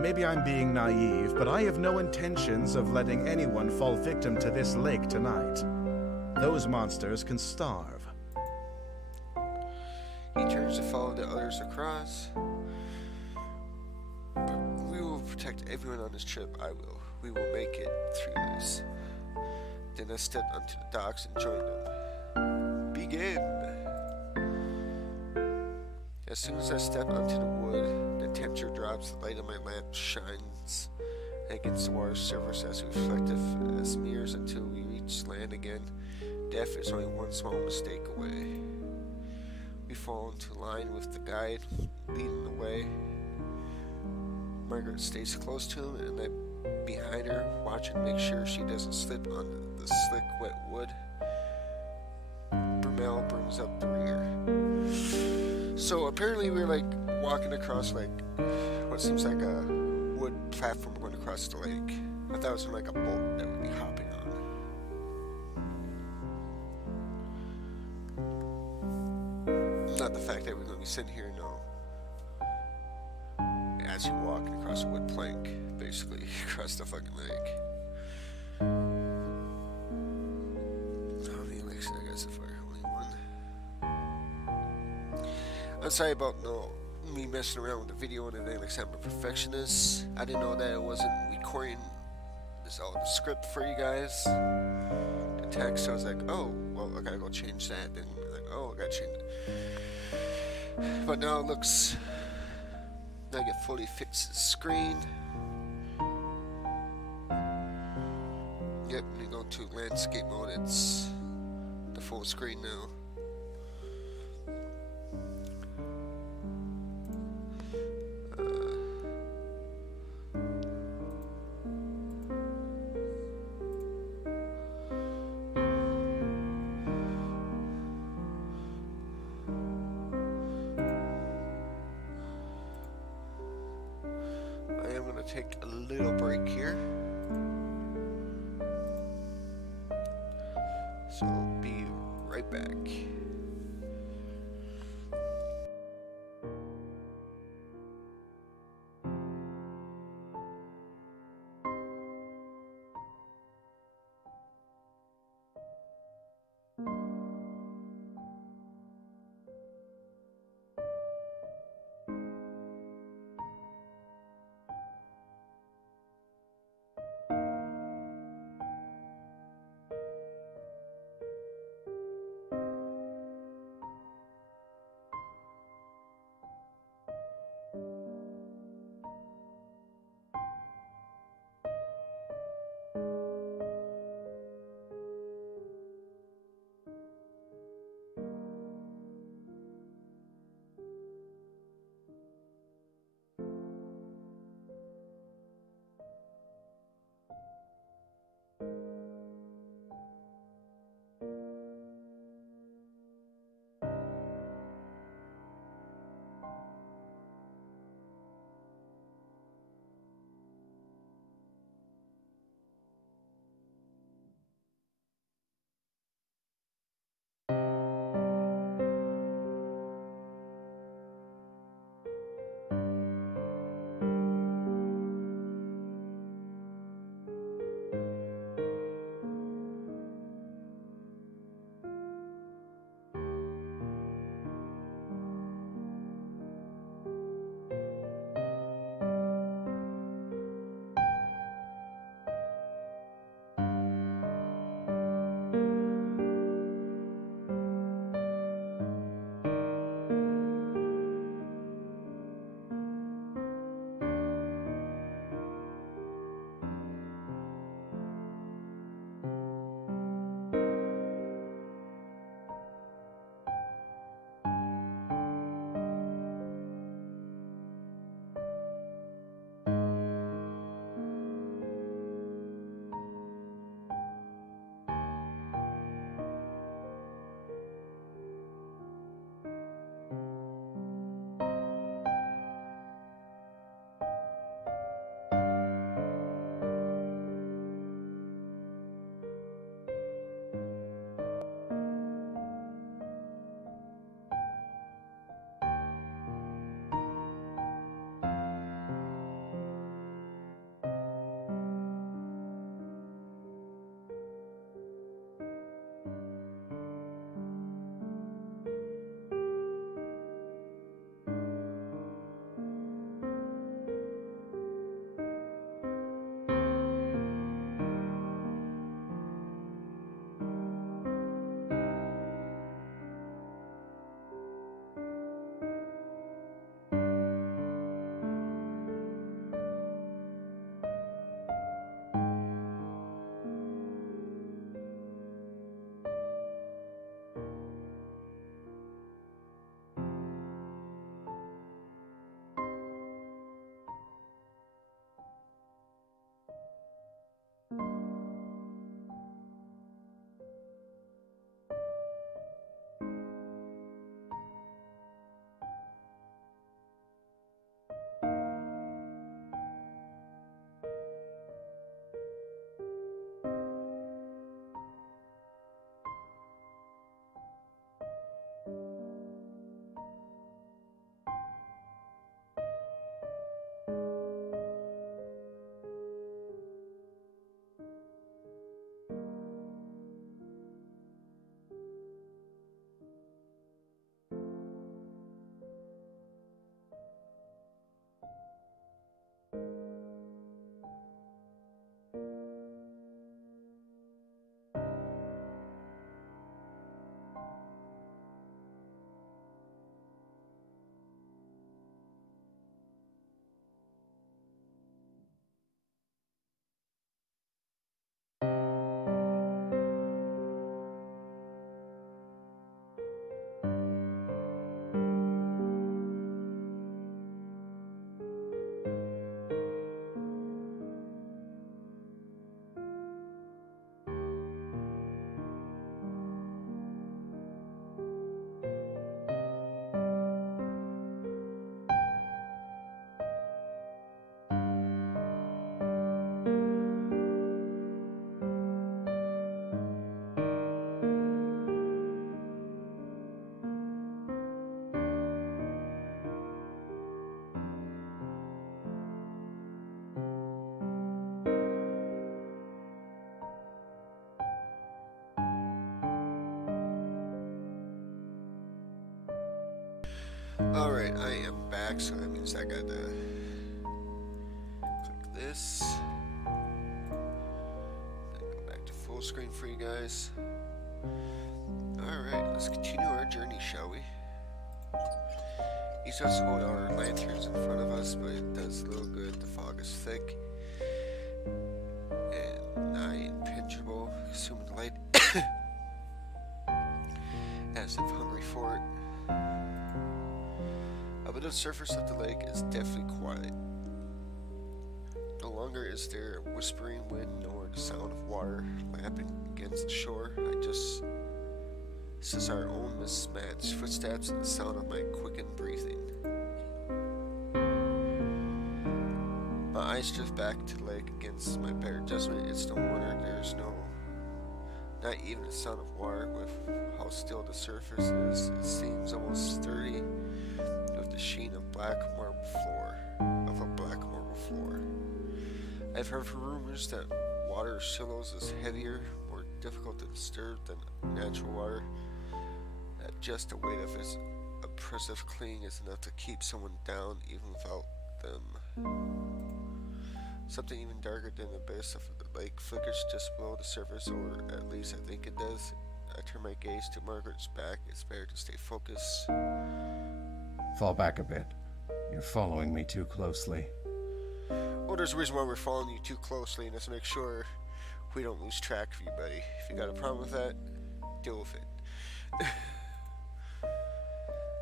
Maybe I'm being naive, but I have no intentions of letting anyone fall victim to this lake tonight. Those monsters can starve. He turns to follow the others across. But we will protect everyone on this trip. I will. We will make it through this. Then I step onto the docks and join them. Begin! As soon as I step onto the wood, the temperature drops, the light of my lamp shines against the water's surface as reflective as mirrors until we reach land again. Death is only one small mistake away. We fall into line with the guide leading the way. Margaret stays close to him and I'm behind her, watching to make sure she doesn't slip onto the slick, wet wood. Brumel brings up the rear. So apparently we're like walking across like what seems like a wood platform going across the lake. I thought it was like a boat that we'd be hopping on. Not the fact that we're going to be sitting here, no. As you're walking across a wood plank, basically, across the fucking lake. How many lakes did I got so far? Only one. I'm sorry about me messing around with the video and everything, like I'm a perfectionist. I didn't know that it wasn't recording this all the script for you guys. The text, so I was like, oh, well, I gotta go change that. Then like, oh, I gotta change it. But now it looks like it fully fits the screen. Yep, when you go to landscape mode, it's the full screen now. I am going to take a little break here. So I'll be right back. Alright, I am back, so that means I gotta click this. Then go back to full screen for you guys. Alright, let's continue our journey, shall we? Each of us hold our lanterns in front of us, but it does little good. The fog is thick and nigh impenetrable, consuming the light as if hungry for it. But the surface of the lake is definitely quiet. No longer is there a whispering wind nor the sound of water lapping against the shore. This is our own mismatched footsteps and the sound of my quickened breathing. My eyes drift back to the lake against my better judgment. It's no wonder there's not even a sound of water with how still the surface is. It seems almost sturdy, with the sheen of a black marble floor. I've heard rumors that water shallows is heavier, more difficult to disturb than natural water, that just the weight of its oppressive cling is enough to keep someone down even without them. Something even darker than the base of the lake flickers just below the surface, or at least I think it does. I turn my gaze to Margaret's back. It's better to stay focused. Fall back a bit. You're following me too closely. Well, there's a reason why we're following you too closely, and that's to make sure we don't lose track of you, buddy. If you got a problem with that, deal with it.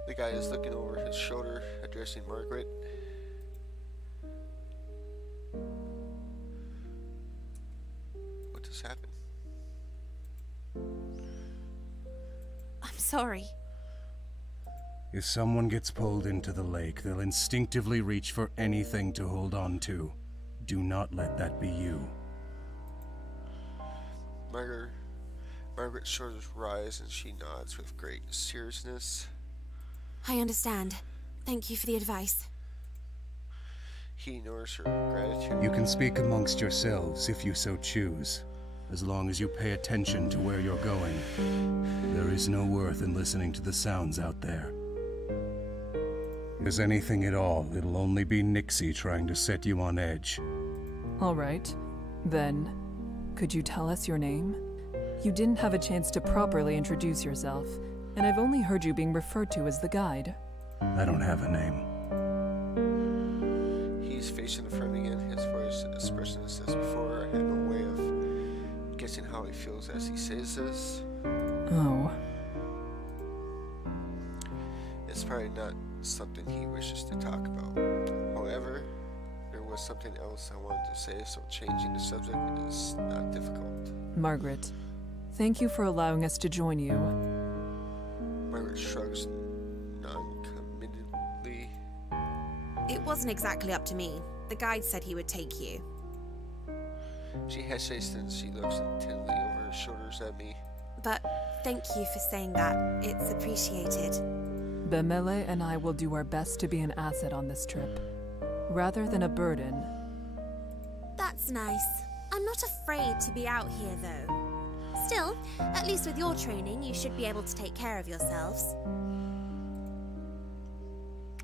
The guy is looking over his shoulder, addressing Margaret. What just happened? I'm sorry. If someone gets pulled into the lake, they'll instinctively reach for anything to hold on to. Do not let that be you. Margaret's shoulders rise and she nods with great seriousness. I understand. Thank you for the advice. He ignores her gratitude. You can speak amongst yourselves if you so choose, as long as you pay attention to where you're going. There is no worth in listening to the sounds out there. If there's anything at all, it'll only be Nixie trying to set you on edge. All right. Then, could you tell us your name? You didn't have a chance to properly introduce yourself, and I've only heard you being referred to as the guide. I don't have a name. He's facing the front again, his voice expressionless as before. I have no way of guessing how he feels as he says this. Oh. It's probably not something he wishes to talk about. However, there was something else I wanted to say, so changing the subject is not difficult. Margaret, thank you for allowing us to join you. Margaret shrugs non-committedly. It wasn't exactly up to me. The guide said he would take you. She hesitates and she looks intently over her shoulders at me. But thank you for saying that. It's appreciated. Bemele and I will do our best to be an asset on this trip, rather than a burden. That's nice. I'm not afraid to be out here, though. Still, at least with your training, you should be able to take care of yourselves.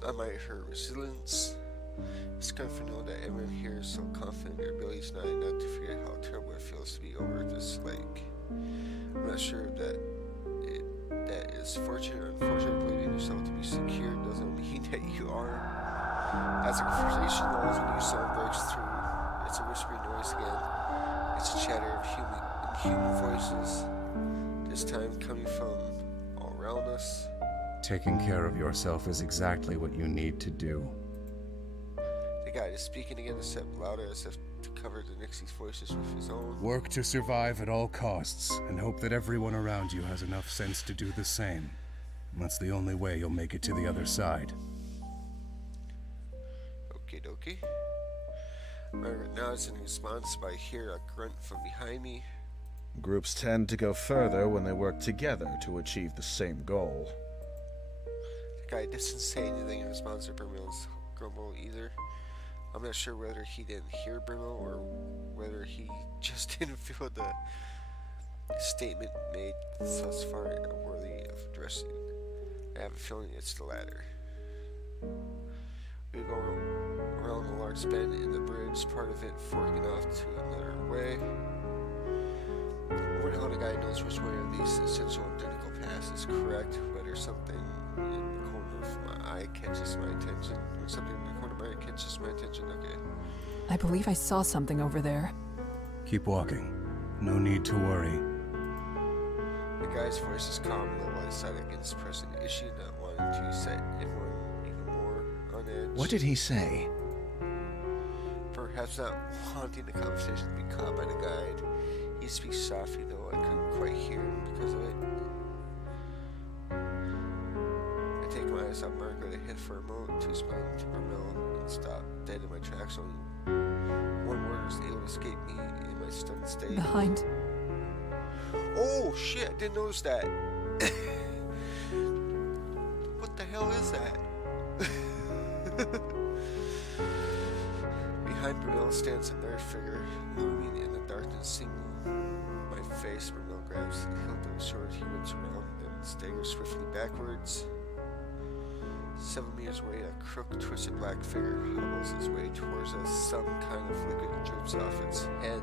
I admire her resilience. It's comforting to know that everyone here is so confident in their abilities, not enough to forget how terrible it feels to be over this lake. I'm not sure if that is fortunate or unfortunate. Believing yourself to be secure doesn't mean that you are. As the conversation lulls, a new sound breaks through. It's a whispering noise again. It's a chatter of human voices, this time coming from all around us. Taking care of yourself is exactly what you need to do. The guy is speaking again, except louder, as if to cover the Nixie's voices with his own. Work to survive at all costs, and hope that everyone around you has enough sense to do the same. That's the only way you'll make it to the other side. Okie dokie. Margaret nods in response, but I hear a grunt from behind me. Groups tend to go further when they work together to achieve the same goal. The guy doesn't say anything in response to Brimill's grumble either. I'm not sure whether he didn't hear Brimmel or whether he just didn't feel the statement made thus far worthy of addressing. I have a feeling it's the latter. We go around a large bend in the bridge, part of it forking off to another way. I wonder how the guy knows which way of these essential identical paths is correct, whether something in the corner of my eye catches my attention. When something in the corner of my eye catches my attention, okay. I believe I saw something over there. Keep walking. No need to worry. The guy's voice is calm, though I decided against pressing the issue, not wanting to set everyone even more on edge. What did he say? Perhaps not wanting the conversation to be caught by the guide. He speaks softly, though I couldn't quite hear him because of it. I take my eyes off Margaret and hit for a moment to explain to Brunel and stop dead in my tracks. Only one word was able to escape me in my stunned state. Behind. Oh shit, I didn't notice that. What the hell is that? Behind Brunel stands another figure, looming in the darkness, seeing my face. Brunel grabs the hilt of his sword, he whips around, then staggers swiftly backwards. 7 meters away, a crooked, twisted black figure hobbles his way towards us. Some kind of liquid drips off its head.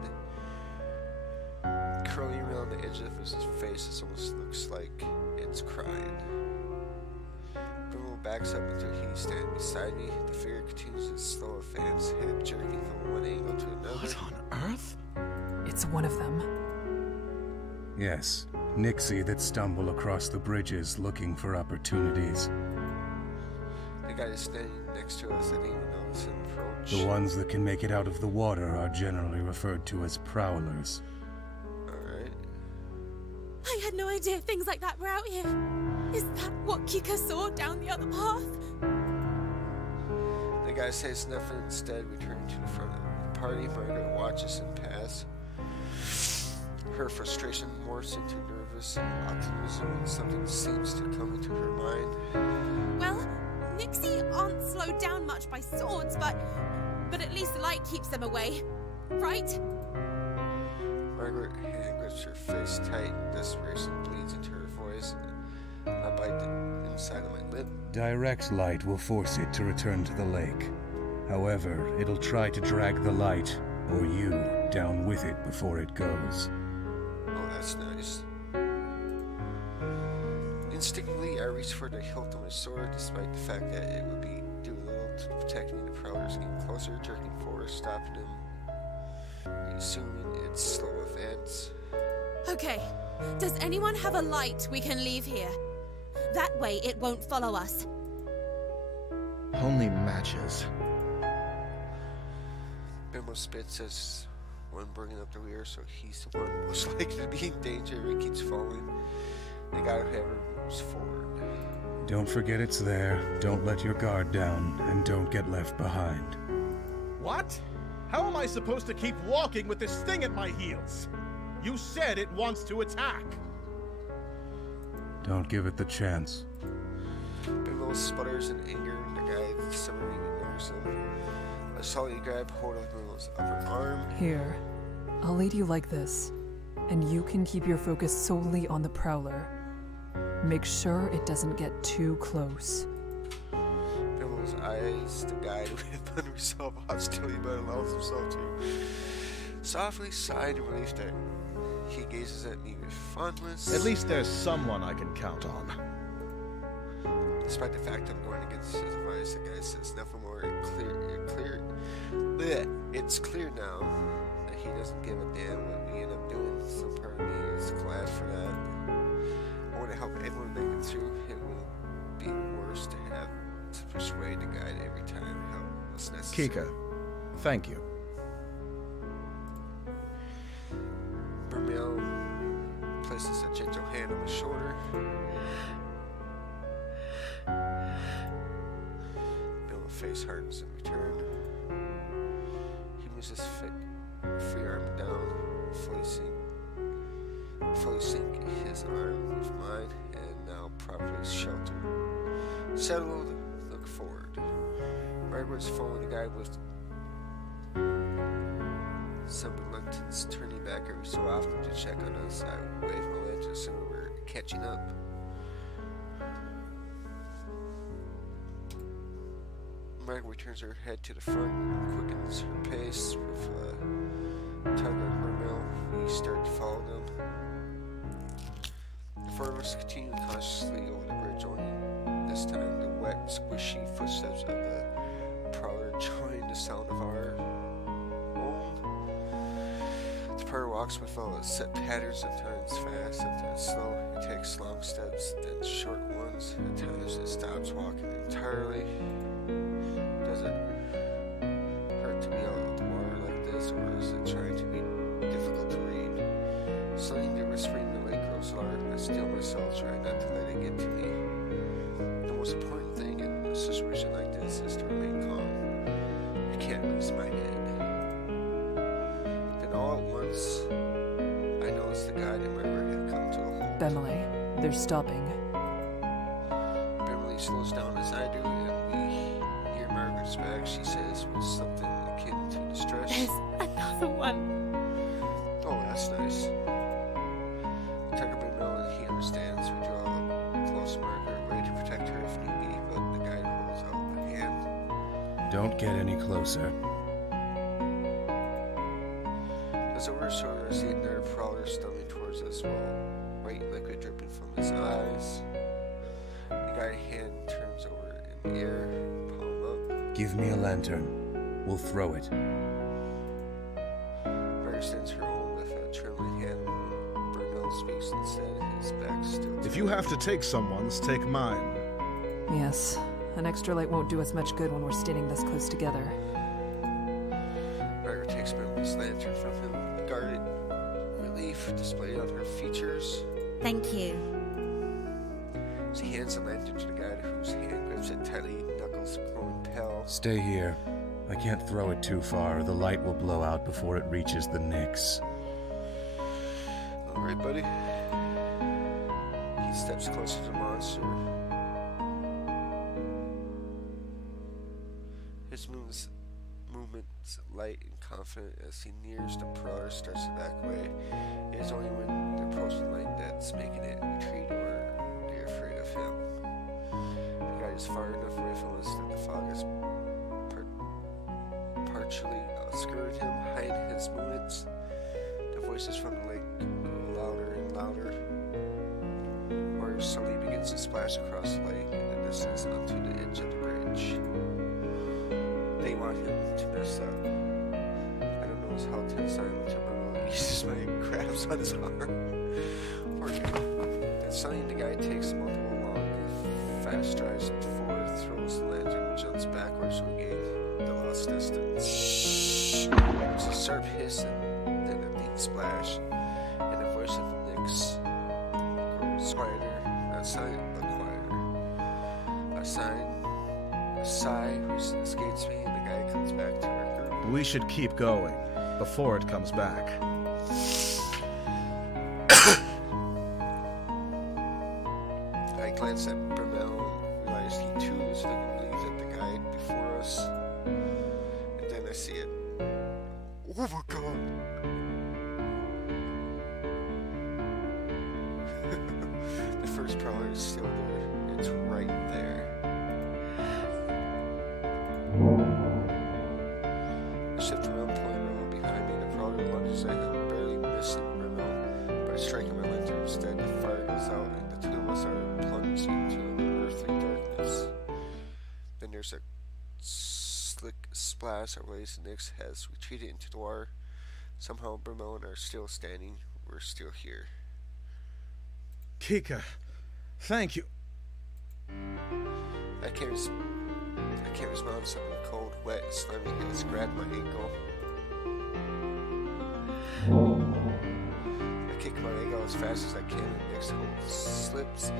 Curling around the edge of his face, it almost looks like it's crying. Bruno backs up until he's standing beside me. The figure continues its slow advance, head jerking from one angle to another. What on earth? It's one of them. Yes, Nixie that stumble across the bridges looking for opportunities. The guy is standing next to us. I didn't even notice him approach. The ones that can make it out of the water are generally referred to as prowlers. Alright. I had no idea things like that were out here. Is that what Kika saw down the other path? The guy says nothing, instead returning to the front of the party. Margaret watches him pass. Her frustration morphs into nervous optimism when something seems to come into her mind. Well, Nixie aren't slowed down much by swords, but at least the light keeps them away, right? Margaret hand grips her face tight. Desperation bleeds into her voice. I bite the inside of my lip. Direct light will force it to return to the lake. However, it'll try to drag the light, or you, down with it before it goes. Oh, that's nice. Instinctively, I reach for the hilt of my sword, despite the fact that it would do little to protect me. The prowlers getting closer, jerking forward, stopping them, resuming its slow advance. Okay, does anyone have a light we can leave here? That way it won't follow us. Only matches. Brumell spits as one bringing up the rear, so he's the one most likely to be in danger. He keeps falling. The guy who ever moves forward. Don't forget it's there. Don't let your guard down, and don't get left behind. What? How am I supposed to keep walking with this thing at my heels? You said it wants to attack. Don't give it the chance. Brumell sputters in anger, and the guy simmering ignores him. A solid grab hold of Brumell's upper arm. Here, I'll lead you like this, and you can keep your focus solely on the Prowler. Make sure it doesn't get too close. Brumell's eyes the guide with unresolved hostility, but allows himself to softly sigh in relief that he gazes at me with fondness. At least there's someone I can count on. Despite the fact I'm going against his advice, the guy says nothing more. It's clear now that he doesn't give a damn what we end up doing. Some part of me is glad for that. I want to help everyone make it through. It would be worse to have to persuade the guide every time help was necessary. Kika, thank you. Brumell places a gentle hand on his shoulder. Brumell's face hardens in return. He moves his free arm down, fully sink his arm with mine, and now properly sheltered. Settled, look forward. Margaret's following the guy with some reluctance, turning back every so often to check on us. I wave my leg to assume we're catching up. Margaret turns her head to the front and quickens her pace with a tug on Brumell. We start to follow them. The four of us continue cautiously over the bridge, only this time the wet, squishy footsteps of the Prowler join the sound of our own. The Prowler walks with a set pattern, sometimes fast, sometimes slow. It takes long steps, then short ones. At times it stops walking entirely. Does it hurt to be out of the water like this, or is it trying to be difficult to read? Suddenly the whispering in the lake grows louder. I still myself try not to let it get to me. The most important thing in a situation like this is to remain calm. I can't lose my head. Then all at once, I noticed the guide in my rear had come to a halt. Emily, they're stopping. Emily slows down as I do, and we hear Margaret's back. She says with something akin to distress. There's another one. Oh, that's nice. Tucker Brumell, and he understands. We draw close Margaret away to protect her if need be, but the guide holds out a hand. Don't get any closer. As over his shoulder, I see another Prowler stumbling towards us, white liquid dripping from his eyes. The guide hand turns over in the air, palm up. Give me a lantern. We'll throw it. Margaret sends her own with a trembling hand. Brumell speaks instead, his back still to If you have to take someone's, take mine. Yes, an extra light won't do us much good when we're standing this close together. Margaret takes Brumell's lantern from him, guarded, relief displayed on her features. Thank you. She hands the lantern to the guide, whose hand grips it tightly, knuckles glowing pale. Stay here. I can't throw it too far, or the light will blow out before it reaches the Nyx. Alright, buddy. He steps closer to the monster. His movements light and confident as he nears the Prowler, starts to back away. It is only when they're approaching light that's making it retreat, or they're afraid of him. The guy is far enough away from us that the fog has partially obscured him, hide his movements. The voices from the lake grow louder and louder. Water slowly begins to splash across the lake in the distance onto the edge of the bridge. They want him to mess up. I don't know how tense I am until Brumell eases my grabs on his arm. Poor guy. Then suddenly the guy takes multiple long and fast strides forward, throws the lantern, and jumps backwards to regain the lost distance. sharp hiss and then a deep splash, and the voice of Nyx grows quieter, not silent but quieter. A sigh which escapes me, and the guy comes back to our group. We should keep going before it comes back. I glance at Brumel and realize he too is looking relieved at the guide before us. And then I see it. Oh my god! The first prowler is still there. It's right there. I shift around, pulling Brumel behind me. The prowler lunges at him, barely missing Brumel, but striking my lantern instead. The fire goes out, and the two of us are plunged into earthly darkness. Then there's a slick splash of lace, and Nyx has retreated into the water. Somehow Brumel and I are still standing. We're still here. Kika, thank you. I can't respond. Something cold, wet, and slimy has grabbed my ankle. I kick my leg out as fast as I can, and Nyx hold slips.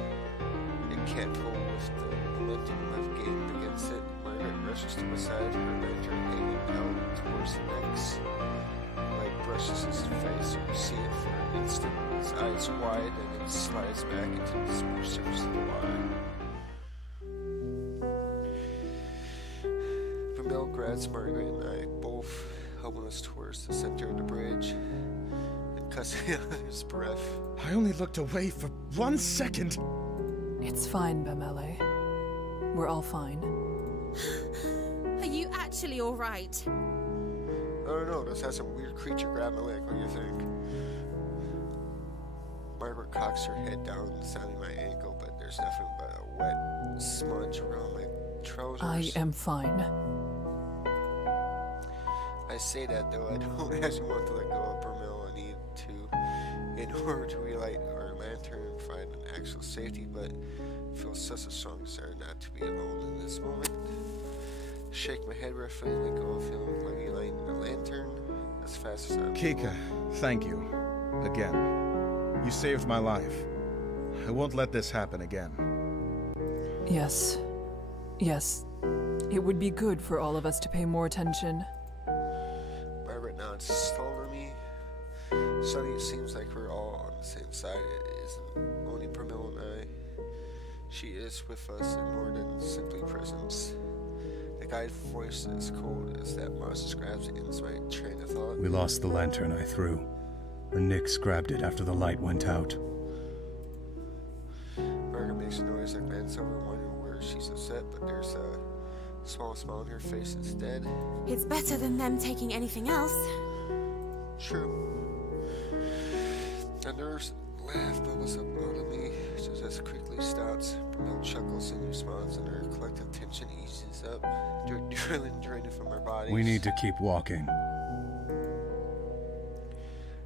It can't pull with the momentum I've gained against it. Margaret rushes to my side, her lantern hanging out towards Nyx. The light brushes his face. You see it for an instant. His eyes wide, and then slides back into the smooth surface of the water. Brumel grabs Margaret and I, both helping us towards the center of the bridge, and cussing out his breath. I only looked away for 1 second. It's fine, Bemele. We're all fine. Are you actually alright? I don't know, just had some weird creature grab my leg. What do you think? Margaret cocks her head down, sounding my ankle, but there's nothing but a wet smudge around my trousers. I am fine. I say that though, I don't actually want to let go of Brumel. I need to, in order to relight our lantern and find an actual safety, but I feel such a strong desire not to be alone in this moment. Shake my head roughly and let go of him, relighting the lantern as fast as I can. Kika, thank you. Again. You saved my life. I won't let this happen again. Yes. Yes. It would be good for all of us to pay more attention. Margaret nods slowly at me. Suddenly it seems like we're all on the same side. It isn't only Brumel and I. She is with us in more than simply presence. The guide voice is cold as that monster grabs it ends my train of thought. We lost the lantern I threw. And Nyx grabbed it after the light went out. Margaret makes a noise. I glance over wondering where she's upset, but there's a small smile on her face instead. It's better than them taking anything else. True. A nervous laugh bubbles up out of me just as it quickly stops. Brumel chuckles in response, and our collective tension eases up. Adrenaline draining from our bodies. We need to keep walking.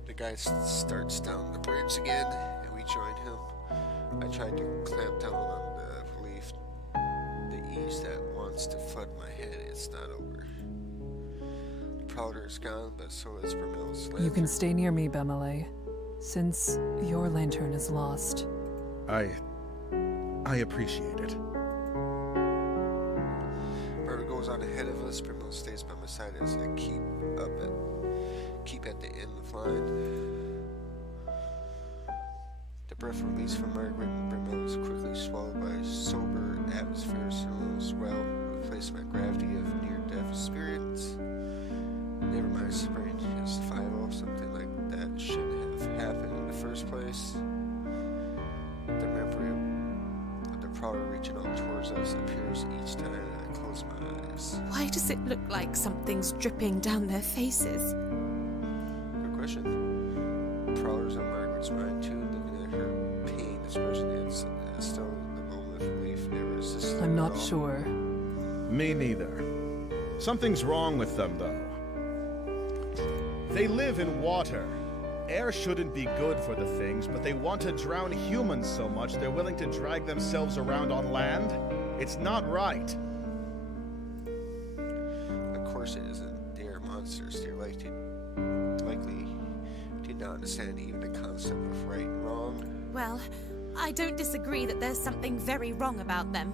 The guy starts down the bridge again, and we join him. I tried to clamp down on the relief, the ease that wants to flood my head. It's not over. The prowler is gone, but so is Brumel's lantern. You can stay near me, Bemele, since your lantern is lost. I appreciate it. Margaret goes on ahead of us. Brumel stays by my side as I keep at the end of the line. The breath released from Margaret and Brumel is quickly swallowed by sober atmosphere as well, replaced by gravity of near-death experience. Never mind, sprained his survival. Something like that shouldn't have happened in the first place. The memory of the prowler reaching out towards us appears each time I close my eyes. Why does it look like something's dripping down their faces? Good question. Prowler's on Margaret's mind too, looking at her pain expression. It's still the moment of relief, never resisted. I'm not sure. Me neither. Something's wrong with them, though. They live in water. Air shouldn't be good for the things, but they want to drown humans so much they're willing to drag themselves around on land. It's not right. Of course it isn't. They are monsters. They're like to likely did not understand even the concept of right and wrong. Well, I don't disagree that there's something very wrong about them.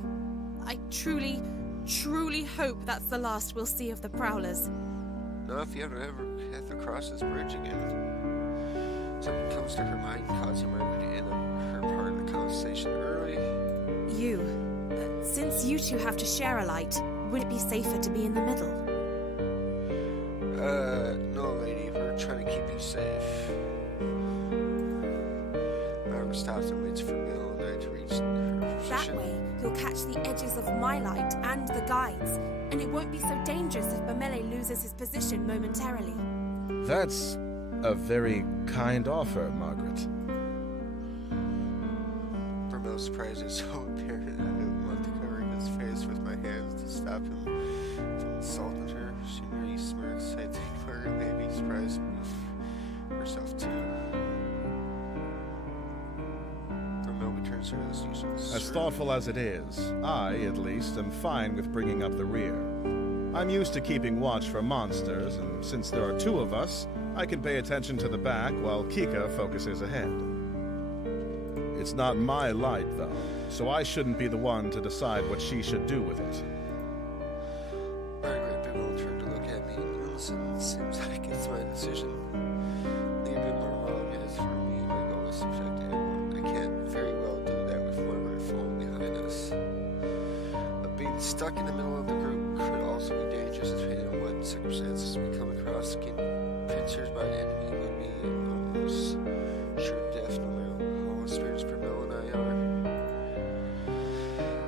I truly, truly hope that's the last we'll see of the Prowlers. Not if you ever have to cross this bridge again. Something comes to her mind, causing Margaret to end her part of the conversation early. Since you two have to share a light, would it be safer to be in the middle? No, lady, we're trying to keep you safe. Margaret stops and waits for Bill and I to reach her position. That way, you'll catch the edges of my light and the guides, and it won't be so dangerous if Bamele loses his position momentarily. That's a very kind offer, Margaret. For most surprises, so apparent I didn't want to cover his face with my hands to stop him from insulting her. She merely smirks. I think Margaret may be surprised with herself too. Romeo returns her as usual. As thoughtful as it is, I, at least, am fine with bringing up the rear. I'm used to keeping watch for monsters, and since there are two of us, I can pay attention to the back while Kika focuses ahead. It's not my light, though, so I shouldn't be the one to decide what she should do with it. Margaret and Bill turn to look at me in unison. Seems like it's my decision. Leave it more wrong as for me, my goal is to protect everyone. I can't very well do that with Margaret falling behind us. But being stuck in the middle of the group could also be dangerous depending on what circumstances we come across. Getting pictured by an enemy would be almost sure death no matter how experienced Bill and I are.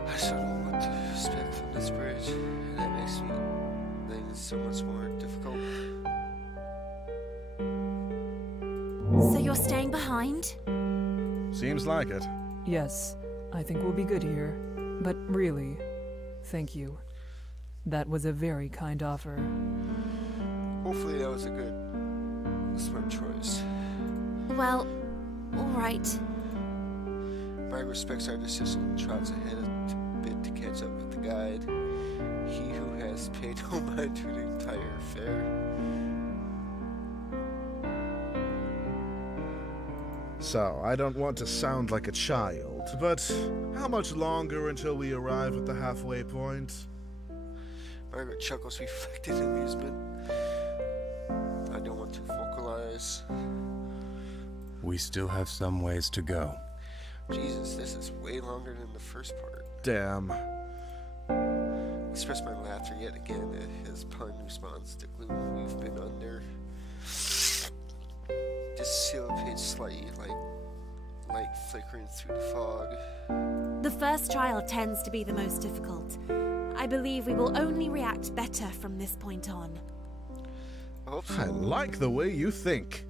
I still don't know what to expect from this bridge, and that makes things so much more difficult. So you're staying behind? Seems like it. Yes, I think we'll be good here. But really, thank you. That was a very kind offer. Hopefully that was a good, smart choice. Well, alright. Margaret respects our decision and trots ahead a bit to catch up with the guide. He who has paid no mind to the entire affair. So, I don't want to sound like a child, but how much longer until we arrive at the halfway point? Margaret chuckles, reflecting amusement. I don't want to vocalize. We still have some ways to go. Jesus, this is way longer than the first part. Damn. I express my laughter yet again at his pun response to gloom we've been under. Dissipates slightly, like light flickering through the fog. The first trial tends to be the most difficult. I believe we will only react better from this point on. I hope so. I like the way you think.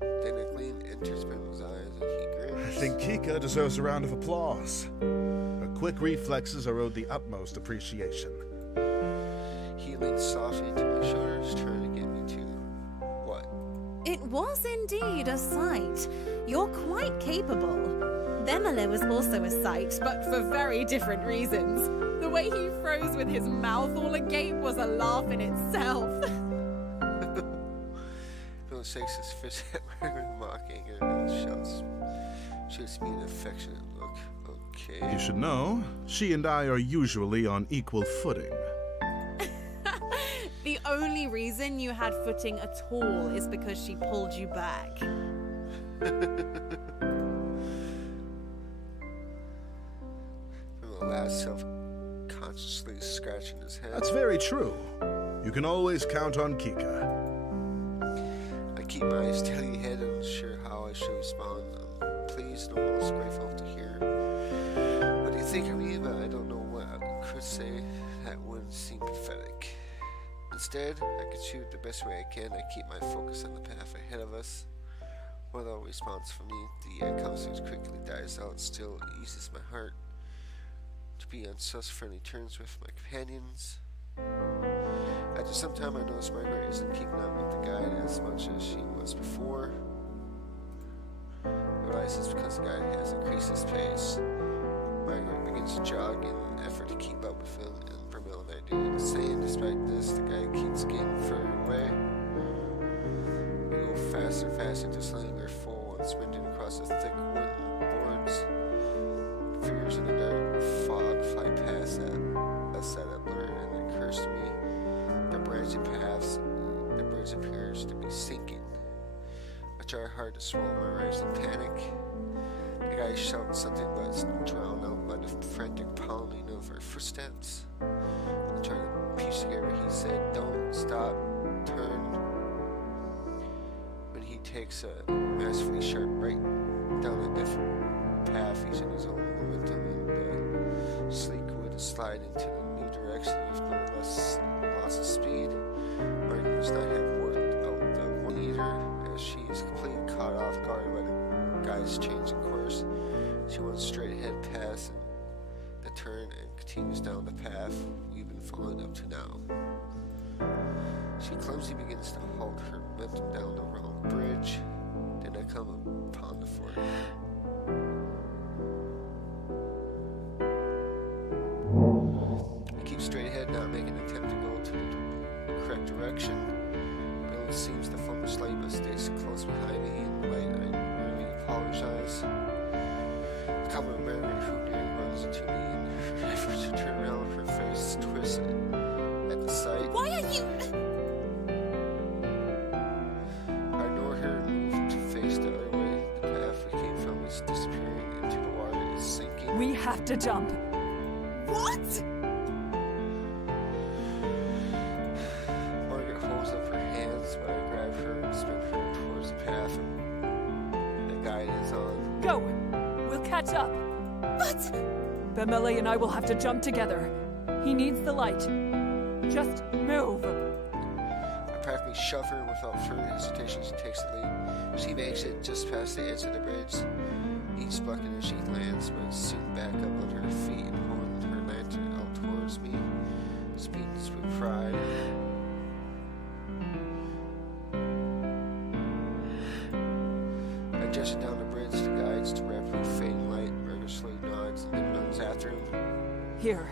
Then a gleam enters Ben's eyes and he grins. I think Kika deserves a round of applause. Her quick reflexes are owed the utmost appreciation. He leans softly to my shoulders, trying to get me to what? It was indeed a sight. You're quite capable. Bemele was also a sight, but for very different reasons. The way he froze with his mouth all agape was a laugh in itself. Bill shakes his fist at Margaret, mocking her, and shoots me an affectionate look. Okay. You should know, she and I are usually on equal footing. The only reason you had footing at all is because she pulled you back. Bill laughs, self-consciously scratching his head. That's very true. You can always count on Kika. I keep my eyes steady ahead and unsure how I should respond. I'm pleased and almost grateful to hear what you think of me, but I don't know what I could say that wouldn't seem pathetic. Instead, I could shoot the best way I can. I keep my focus on the path ahead of us. Without a response from me, the conversation quickly dies out. Still, it eases my heart to be on such friendly terms with my companions. After some time, I notice Margaret isn't keeping up with the guide as much as she was before. I realize it's because the guide has increased his pace. Margaret begins to jog in an effort to keep up with him, and Vermel and I do the same. Despite this, the guide keeps getting further away. faster and faster until suddenly we were full and sprinting across the thick wooden boards. Figures in the dark fog fly past us at a blur, and it occurs to me the branching paths, the bridge appears to be sinking. I try hard to swallow my rising panic. The guy shouts something, but it's drowned out by the frantic pounding of our footsteps. I'm trying to piece together. He said, "Don't stop, turn." When he takes a masterfully sharp right down a different path, he's in his own momentum, and the sleek wood slide into the new direction with no less loss of speed. Margaret must not have worked out the one either, as she is completely caught off guard by the guy's changing course. She runs straight ahead past the turn and continues down the path we've been following up to now. She clumsily begins to halt her momentum down the wrong bridge. Then I come upon the fort. I keep straight ahead, not making an attempt to go into the correct direction. Bill seems to fumble slightly, but stays close behind me, and I really apologize. I come to Margaret, who nearly runs into me, and her efforts to turn around, her face twists at the sight. Why are you... I ignore her and move to face the other way. The path we came from is disappearing into the water. It's sinking. We have to jump. What? Margaret holds up her hands, but I grab her and spin her towards the path and the guide is on. Go! We'll catch up. But... Bemele and I will have to jump together. He needs the light. Just move. I practically shove her without further hesitation. She takes the lead. She makes it just past the edge of the bridge. Each bucket as she lands, but soon back up on her feet and holding her lantern out towards me, speaks with pride. I gesture down the bridge to guides to rapidly fading light. Margaret slowly nods and then runs after him. Here.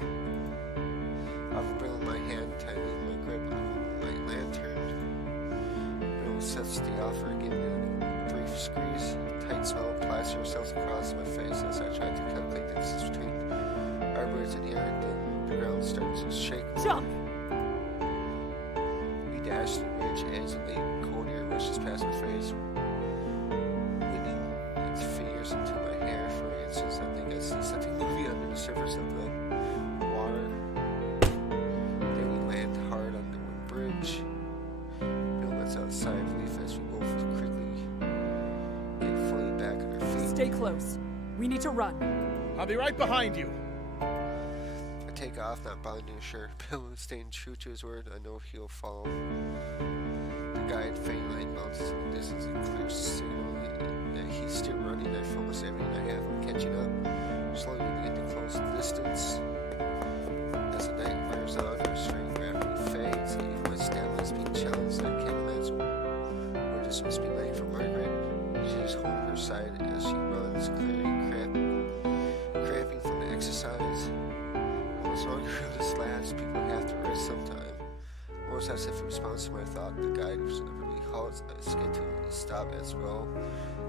I've been in my hand, tightening my grip on my lantern. Bill sets the offer, giving it a brief squeeze. Tight smell of plaster cells across my face as I try to calculate the distance between our bridge and the earth. Then the ground starts to shake. Jump! We dash to the ridge edge and the cold air rushes past my face, winning its fingers into my hair. For instance, I think I see something moving under the surface of the water. Then we land hard on the one bridge. Bill lets out a sigh of relief as we both quickly get fully back on our feet. Stay close. We need to run. I'll be right behind you. I take off, not bothering to assure Bill is staying true to his word. I know he'll follow. The guide faint light mounts in the distance, a clear signal that he's still running. I focus everything I have on catching up. Slowly begin to close the distance. As the night wears on, our strength rapidly fades. Even my stamina is being challenged. I can't imagine what this must be like for Margaret. She's holding her side as she runs, clearly cramping from the exercise. As longer as this lasts, people have to rest sometime. Almost as if in response to my thought, the guide really halts. I skid to a stop as well,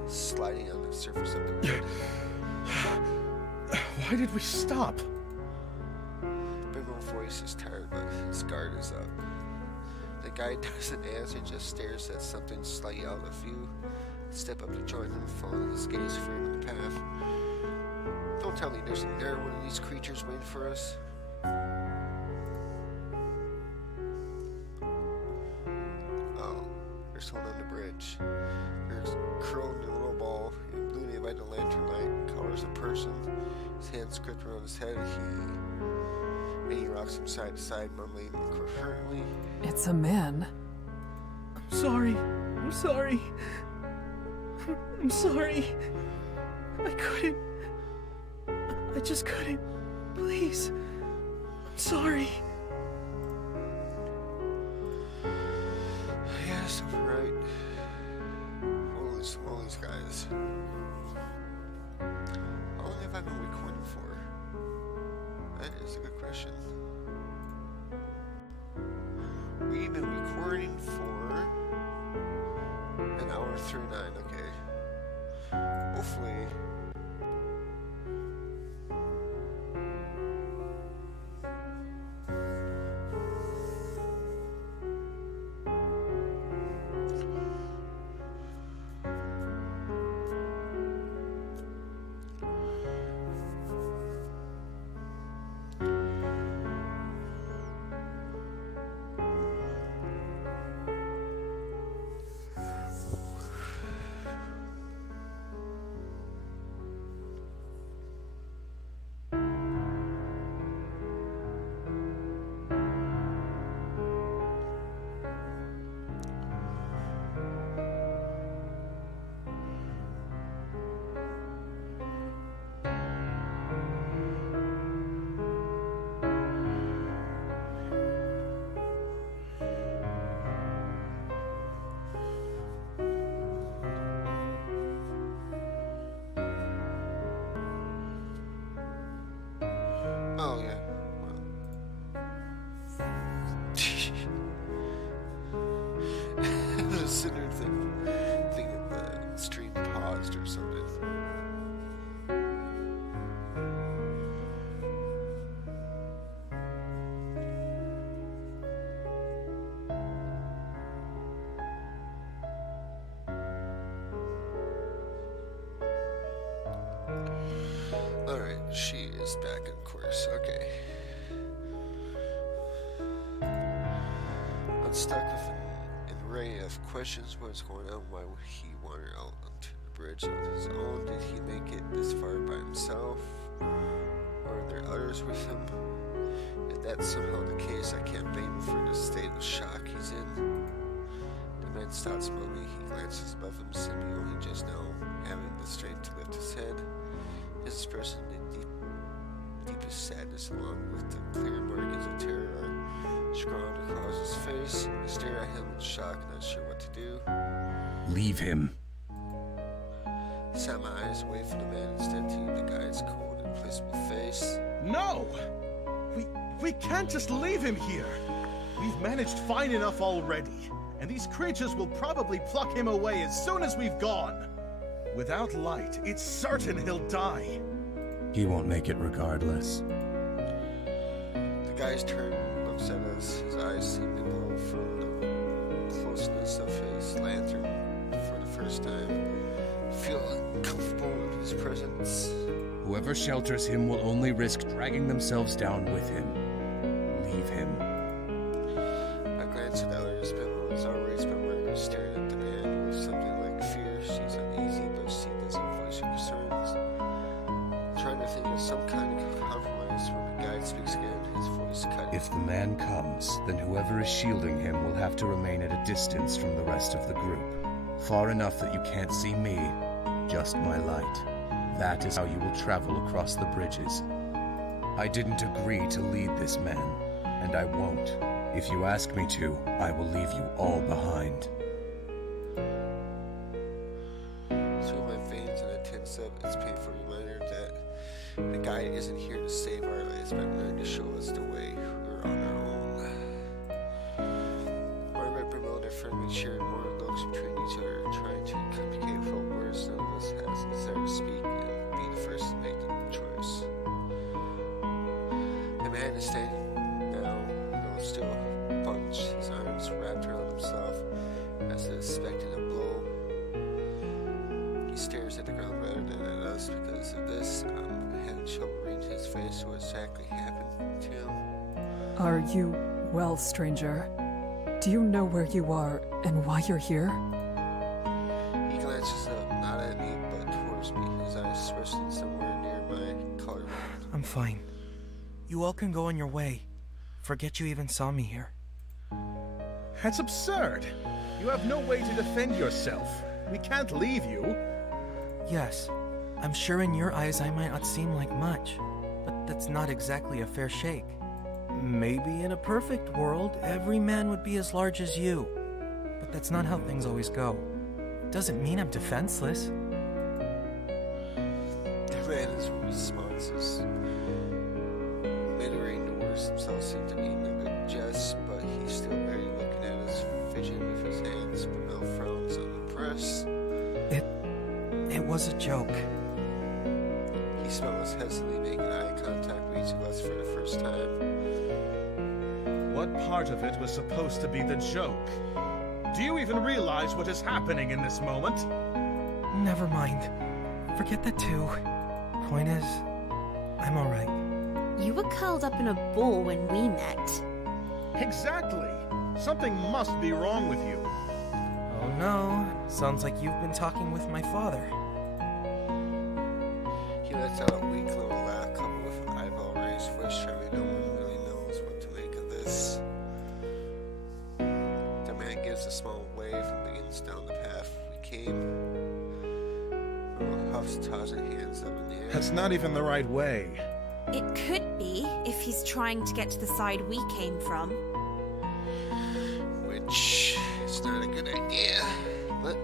sliding on the surface of the wood. Why did we stop? Big old voice is tired, but his guard is up. The guide doesn't answer, just stares at something slightly out of view. I step up to join him, following his gaze further in the path. Don't tell me there's another one of these creatures waiting for us. Oh, there's one on the bridge. There's curled in a little ball, illuminated by the lantern light, colors a person. His hands gripped around his head. He rocks from side to side, mumbling incoherently. It's a man. I'm sorry. I'm sorry. I'm sorry. I couldn't. I just couldn't. Please. I'm sorry. Yes, I'm right. Holy smolies, guys. How long have I been recording for? That is a good question. We've been recording for an hour 39, okay. Hopefully. Oh, yeah. Well. I was sitting there thinking the stream paused or something. Alright, she is back in course, okay. Unstuck with an array of questions. What's going on? Why would he wander out onto the bridge on his own? Did he make it this far by himself? Or are there others with him? If that's somehow the case, I can't blame him for the state of shock he's in. The man stops slowly. He glances above him, simply only just now having the strength to lift his head. His expression in deepest sadness, along with the clear markings of terror, are scrawled across his face. I stare at him in shock, not sure what to do. Leave him. I sat my eyes away from the man instead to the guy's cold and implacable face. No! We can't just leave him here. We've managed fine enough already, and these creatures will probably pluck him away as soon as we've gone. Without light, it's certain he'll die. He won't make it regardless. The guy's turned and looks at us. His eyes seem to glow from the closeness of his lantern for the first time. I feel uncomfortable in his presence. Whoever shelters him will only risk dragging themselves down with him. Leave him. I glance at the others, but was already spent Margaret staring at the man with something like fear. She's uneasy, but she doesn't voice her concerns. Trying to think of some kind of compromise when the guide speaks again, his voice cut. If the man comes, then whoever is shielding him will have to remain at a distance from the rest of the group. Far enough that you can't see me, just my light. That is how you will travel across the bridges. I didn't agree to lead this man, and I won't. If you ask me to, I will leave you all behind. Through my veins and I tense up, it's a painful reminder that the guide isn't here to save our lives, but learn to show us the way. We're on our own. Margaret Brimble and her friend shared more looks between each other, trying to communicate without words. None of us has a desire to speak and be the first to make the choice. The man is standing now, though still bunched, his arms wrapped around himself as if expecting a blow. He stares at the ground rather than at us. Because of this, I'm having trouble reading his face what exactly happened to him. Are you well, stranger? Do you know where you are and why you're here? He glances up, not at me, but towards me, his eyes resting somewhere near my collarbone. I'm fine. You all can go on your way. Forget you even saw me here. That's absurd. You have no way to defend yourself. We can't leave you. Yes, I'm sure in your eyes I might not seem like much, but that's not exactly a fair shake. Maybe in a perfect world, every man would be as large as you. But that's not how things always go. Doesn't mean I'm defenseless. The man's responses, littering the words themselves, seem to be a good jest, but he's still barely looking at us, fidgeting with his hands. Brunel frowns on the express. It was a joke. He smelled us hesitantly making eye contact with each of us for the first time. What part of it was supposed to be the joke? Do you even realize what is happening in this moment? Never mind. Forget that too. Point is, I'm alright. You were curled up in a ball when we met. Exactly. Something must be wrong with you. Oh no, sounds like you've been talking with my father. He lets out a weak little laugh coupled with an eyeball raised voice. Surely no one really knows what to make of this. The man gives a small wave and begins down the path we came. Earl huffs, tossing hands up in the air. That's not even the right way. It could be, if he's trying to get to the side we came from. Which is not a good idea. But,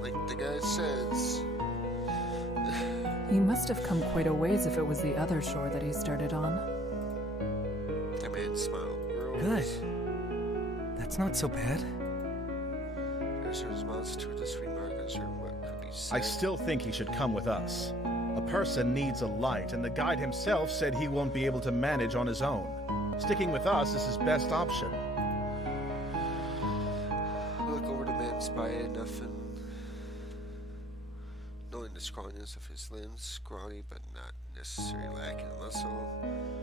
like the guy says... He must have come quite a ways if it was the other shore that he started on. The man smiled. Good. That's not so bad. There's a response to this remark as to what could be said. I still think he should come with us. A person needs a light, and the guide himself said he won't be able to manage on his own. Sticking with us is his best option. I look over the man spy enough and knowing the scrawniness of his limbs, scrawny but not necessarily lacking muscle.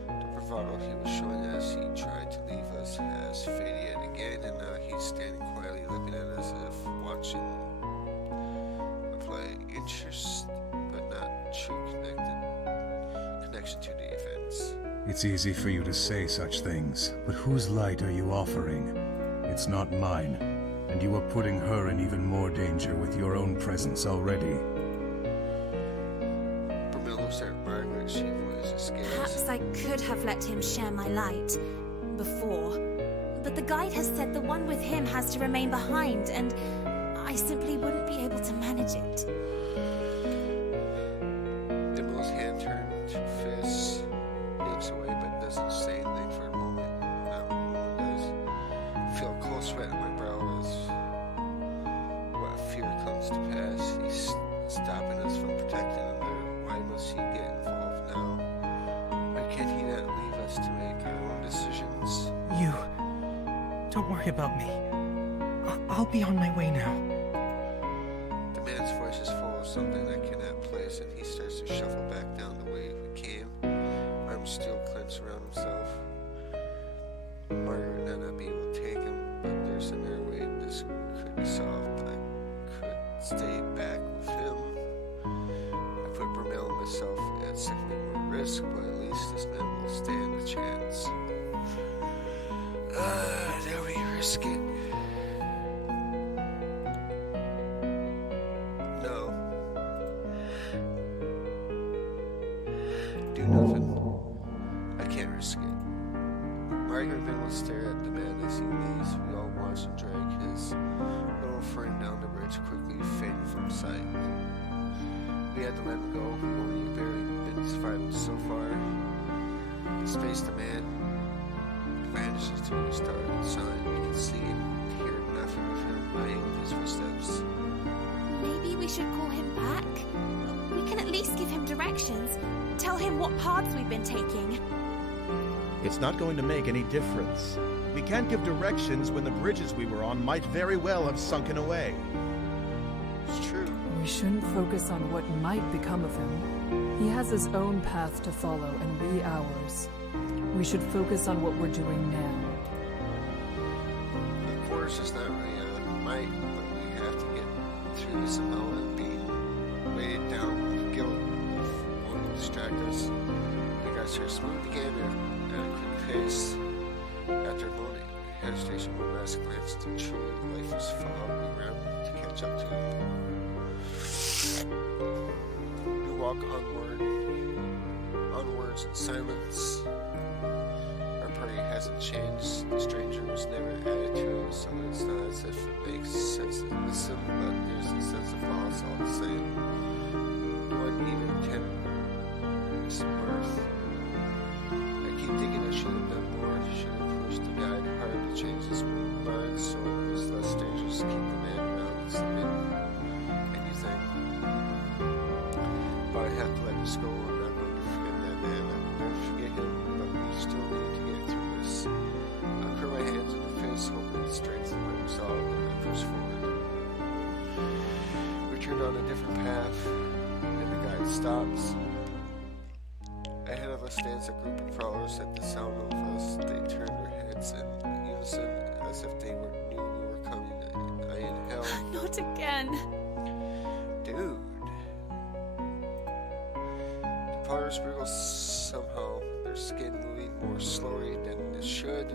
The bravado he was showing as he tried to leave us has faded yet again, and now he's standing quietly looking at us as if watching a play. Interest but not true connection to the events. It's easy for you to say such things, but whose light are you offering? It's not mine, and you are putting her in even more danger with your own presence already. Bromel looks at Margaret, she avoids his gaze. Perhaps I could have let him share my light before, but the guide has said the one with him has to remain behind, and I simply wouldn't be able to manage it. Bromel's hand turned to fists. He looks away but doesn't say anything for a moment. Not one does. I feel a cold sweat on my brow as what fear comes to pass. He's stopping us from protecting another. Why must he get involved now? Why can't he not leave us to make our own decisions? You... Don't worry about me. I'll be on my way now. The man's voice is full of something that cannot place, and he starts to shuffle back down the way we came. Arms still clenched around himself. Margaret may not be able to take him, but there's another way this could be solved. I could stay back with him. I put Bromel and myself at significantly more risk, but at least this man will stand a chance. Do we risk it? No. Do nothing. I can't risk it. Margaret and Ben will stare at the man as he leaves. We all watch him drag his little friend down the bridge, quickly fading from sight. We had to let him go. We've only barely been surviving so far. Space the man vanishes to the star of the sun. We can see and hear nothing of him lying with his footsteps. Maybe we should call him back? We can at least give him directions. Tell him what paths we've been taking. It's not going to make any difference. We can't give directions when the bridges we were on might very well have sunken away. It's true. We shouldn't focus on what might become of him. He has his own path to follow, and we ours. We should focus on what we're doing now. Of course, it's not really might, but we have to get through this somehow, and being weighted down with guilt won't distract us. We got here smooth again at a quick pace. After a moment, hesitation, one last glance to truly lifeless fog, we ran to catch up to him. We walk onwards in silence. Our party hasn't changed. The stranger was never added to it, so it's not as if it makes sense to listen, but there's a sense of loss all the same. One even ten's worth. I keep thinking I should have done more. Should have pushed the guide hard to change his mind so it was less dangerous to keep the man around. Skull, I'm not going to forget that man. I will never forget him, but we still need to get through this. I curl my hands into fists, hoping to strengthen my resolve, and I push forward. We turn on a different path, and the guide stops. Ahead of us stands a group of prowlers. At the sound of us, they turn their heads in unison, as if they knew we were coming. I inhale. Not again. Dude. The prowlers wriggle somehow, their skin moving more slowly than it should,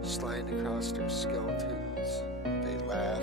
sliding across their skeletons. They laugh.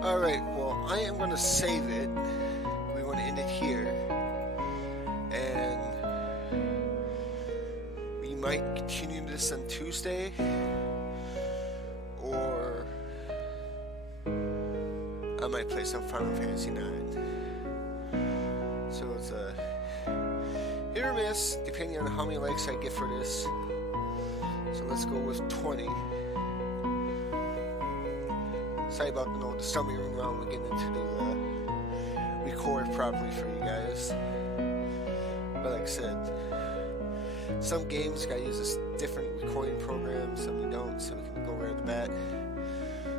Alright, well, I am going to save it. We want to end it here. And we might continue this on Tuesday. Or I might play some Final Fantasy 9. So it's a hit or miss, depending on how many likes I get for this. So let's go with 20. Sorry about the stumbling around we get into the record properly for you guys. But like I said, some games you gotta use this different recording program, some you don't, so we can go right at the bat.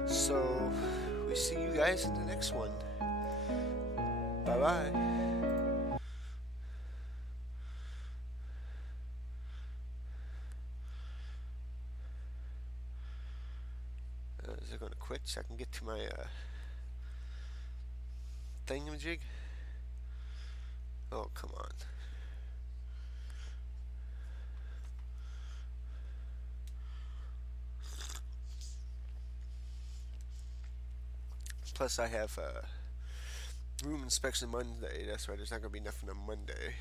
So we see you guys in the next one. Bye bye. Is it going to quit so I can get to my thingamajig? Oh, come on. Plus I have room inspection Monday. That's right, there's not going to be nothing on Monday.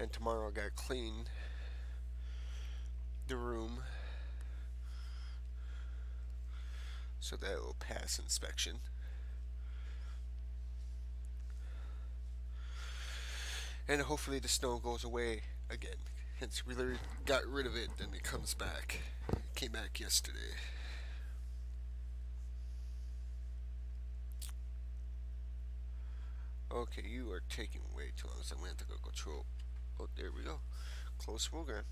And tomorrow I got to clean the room so that it will pass inspection. And hopefully the snow goes away again. Hence we literally got rid of it, then it comes back. It came back yesterday. Okay, you are taking way too long, so I'm going to have to go control. Oh, there we go. Close program.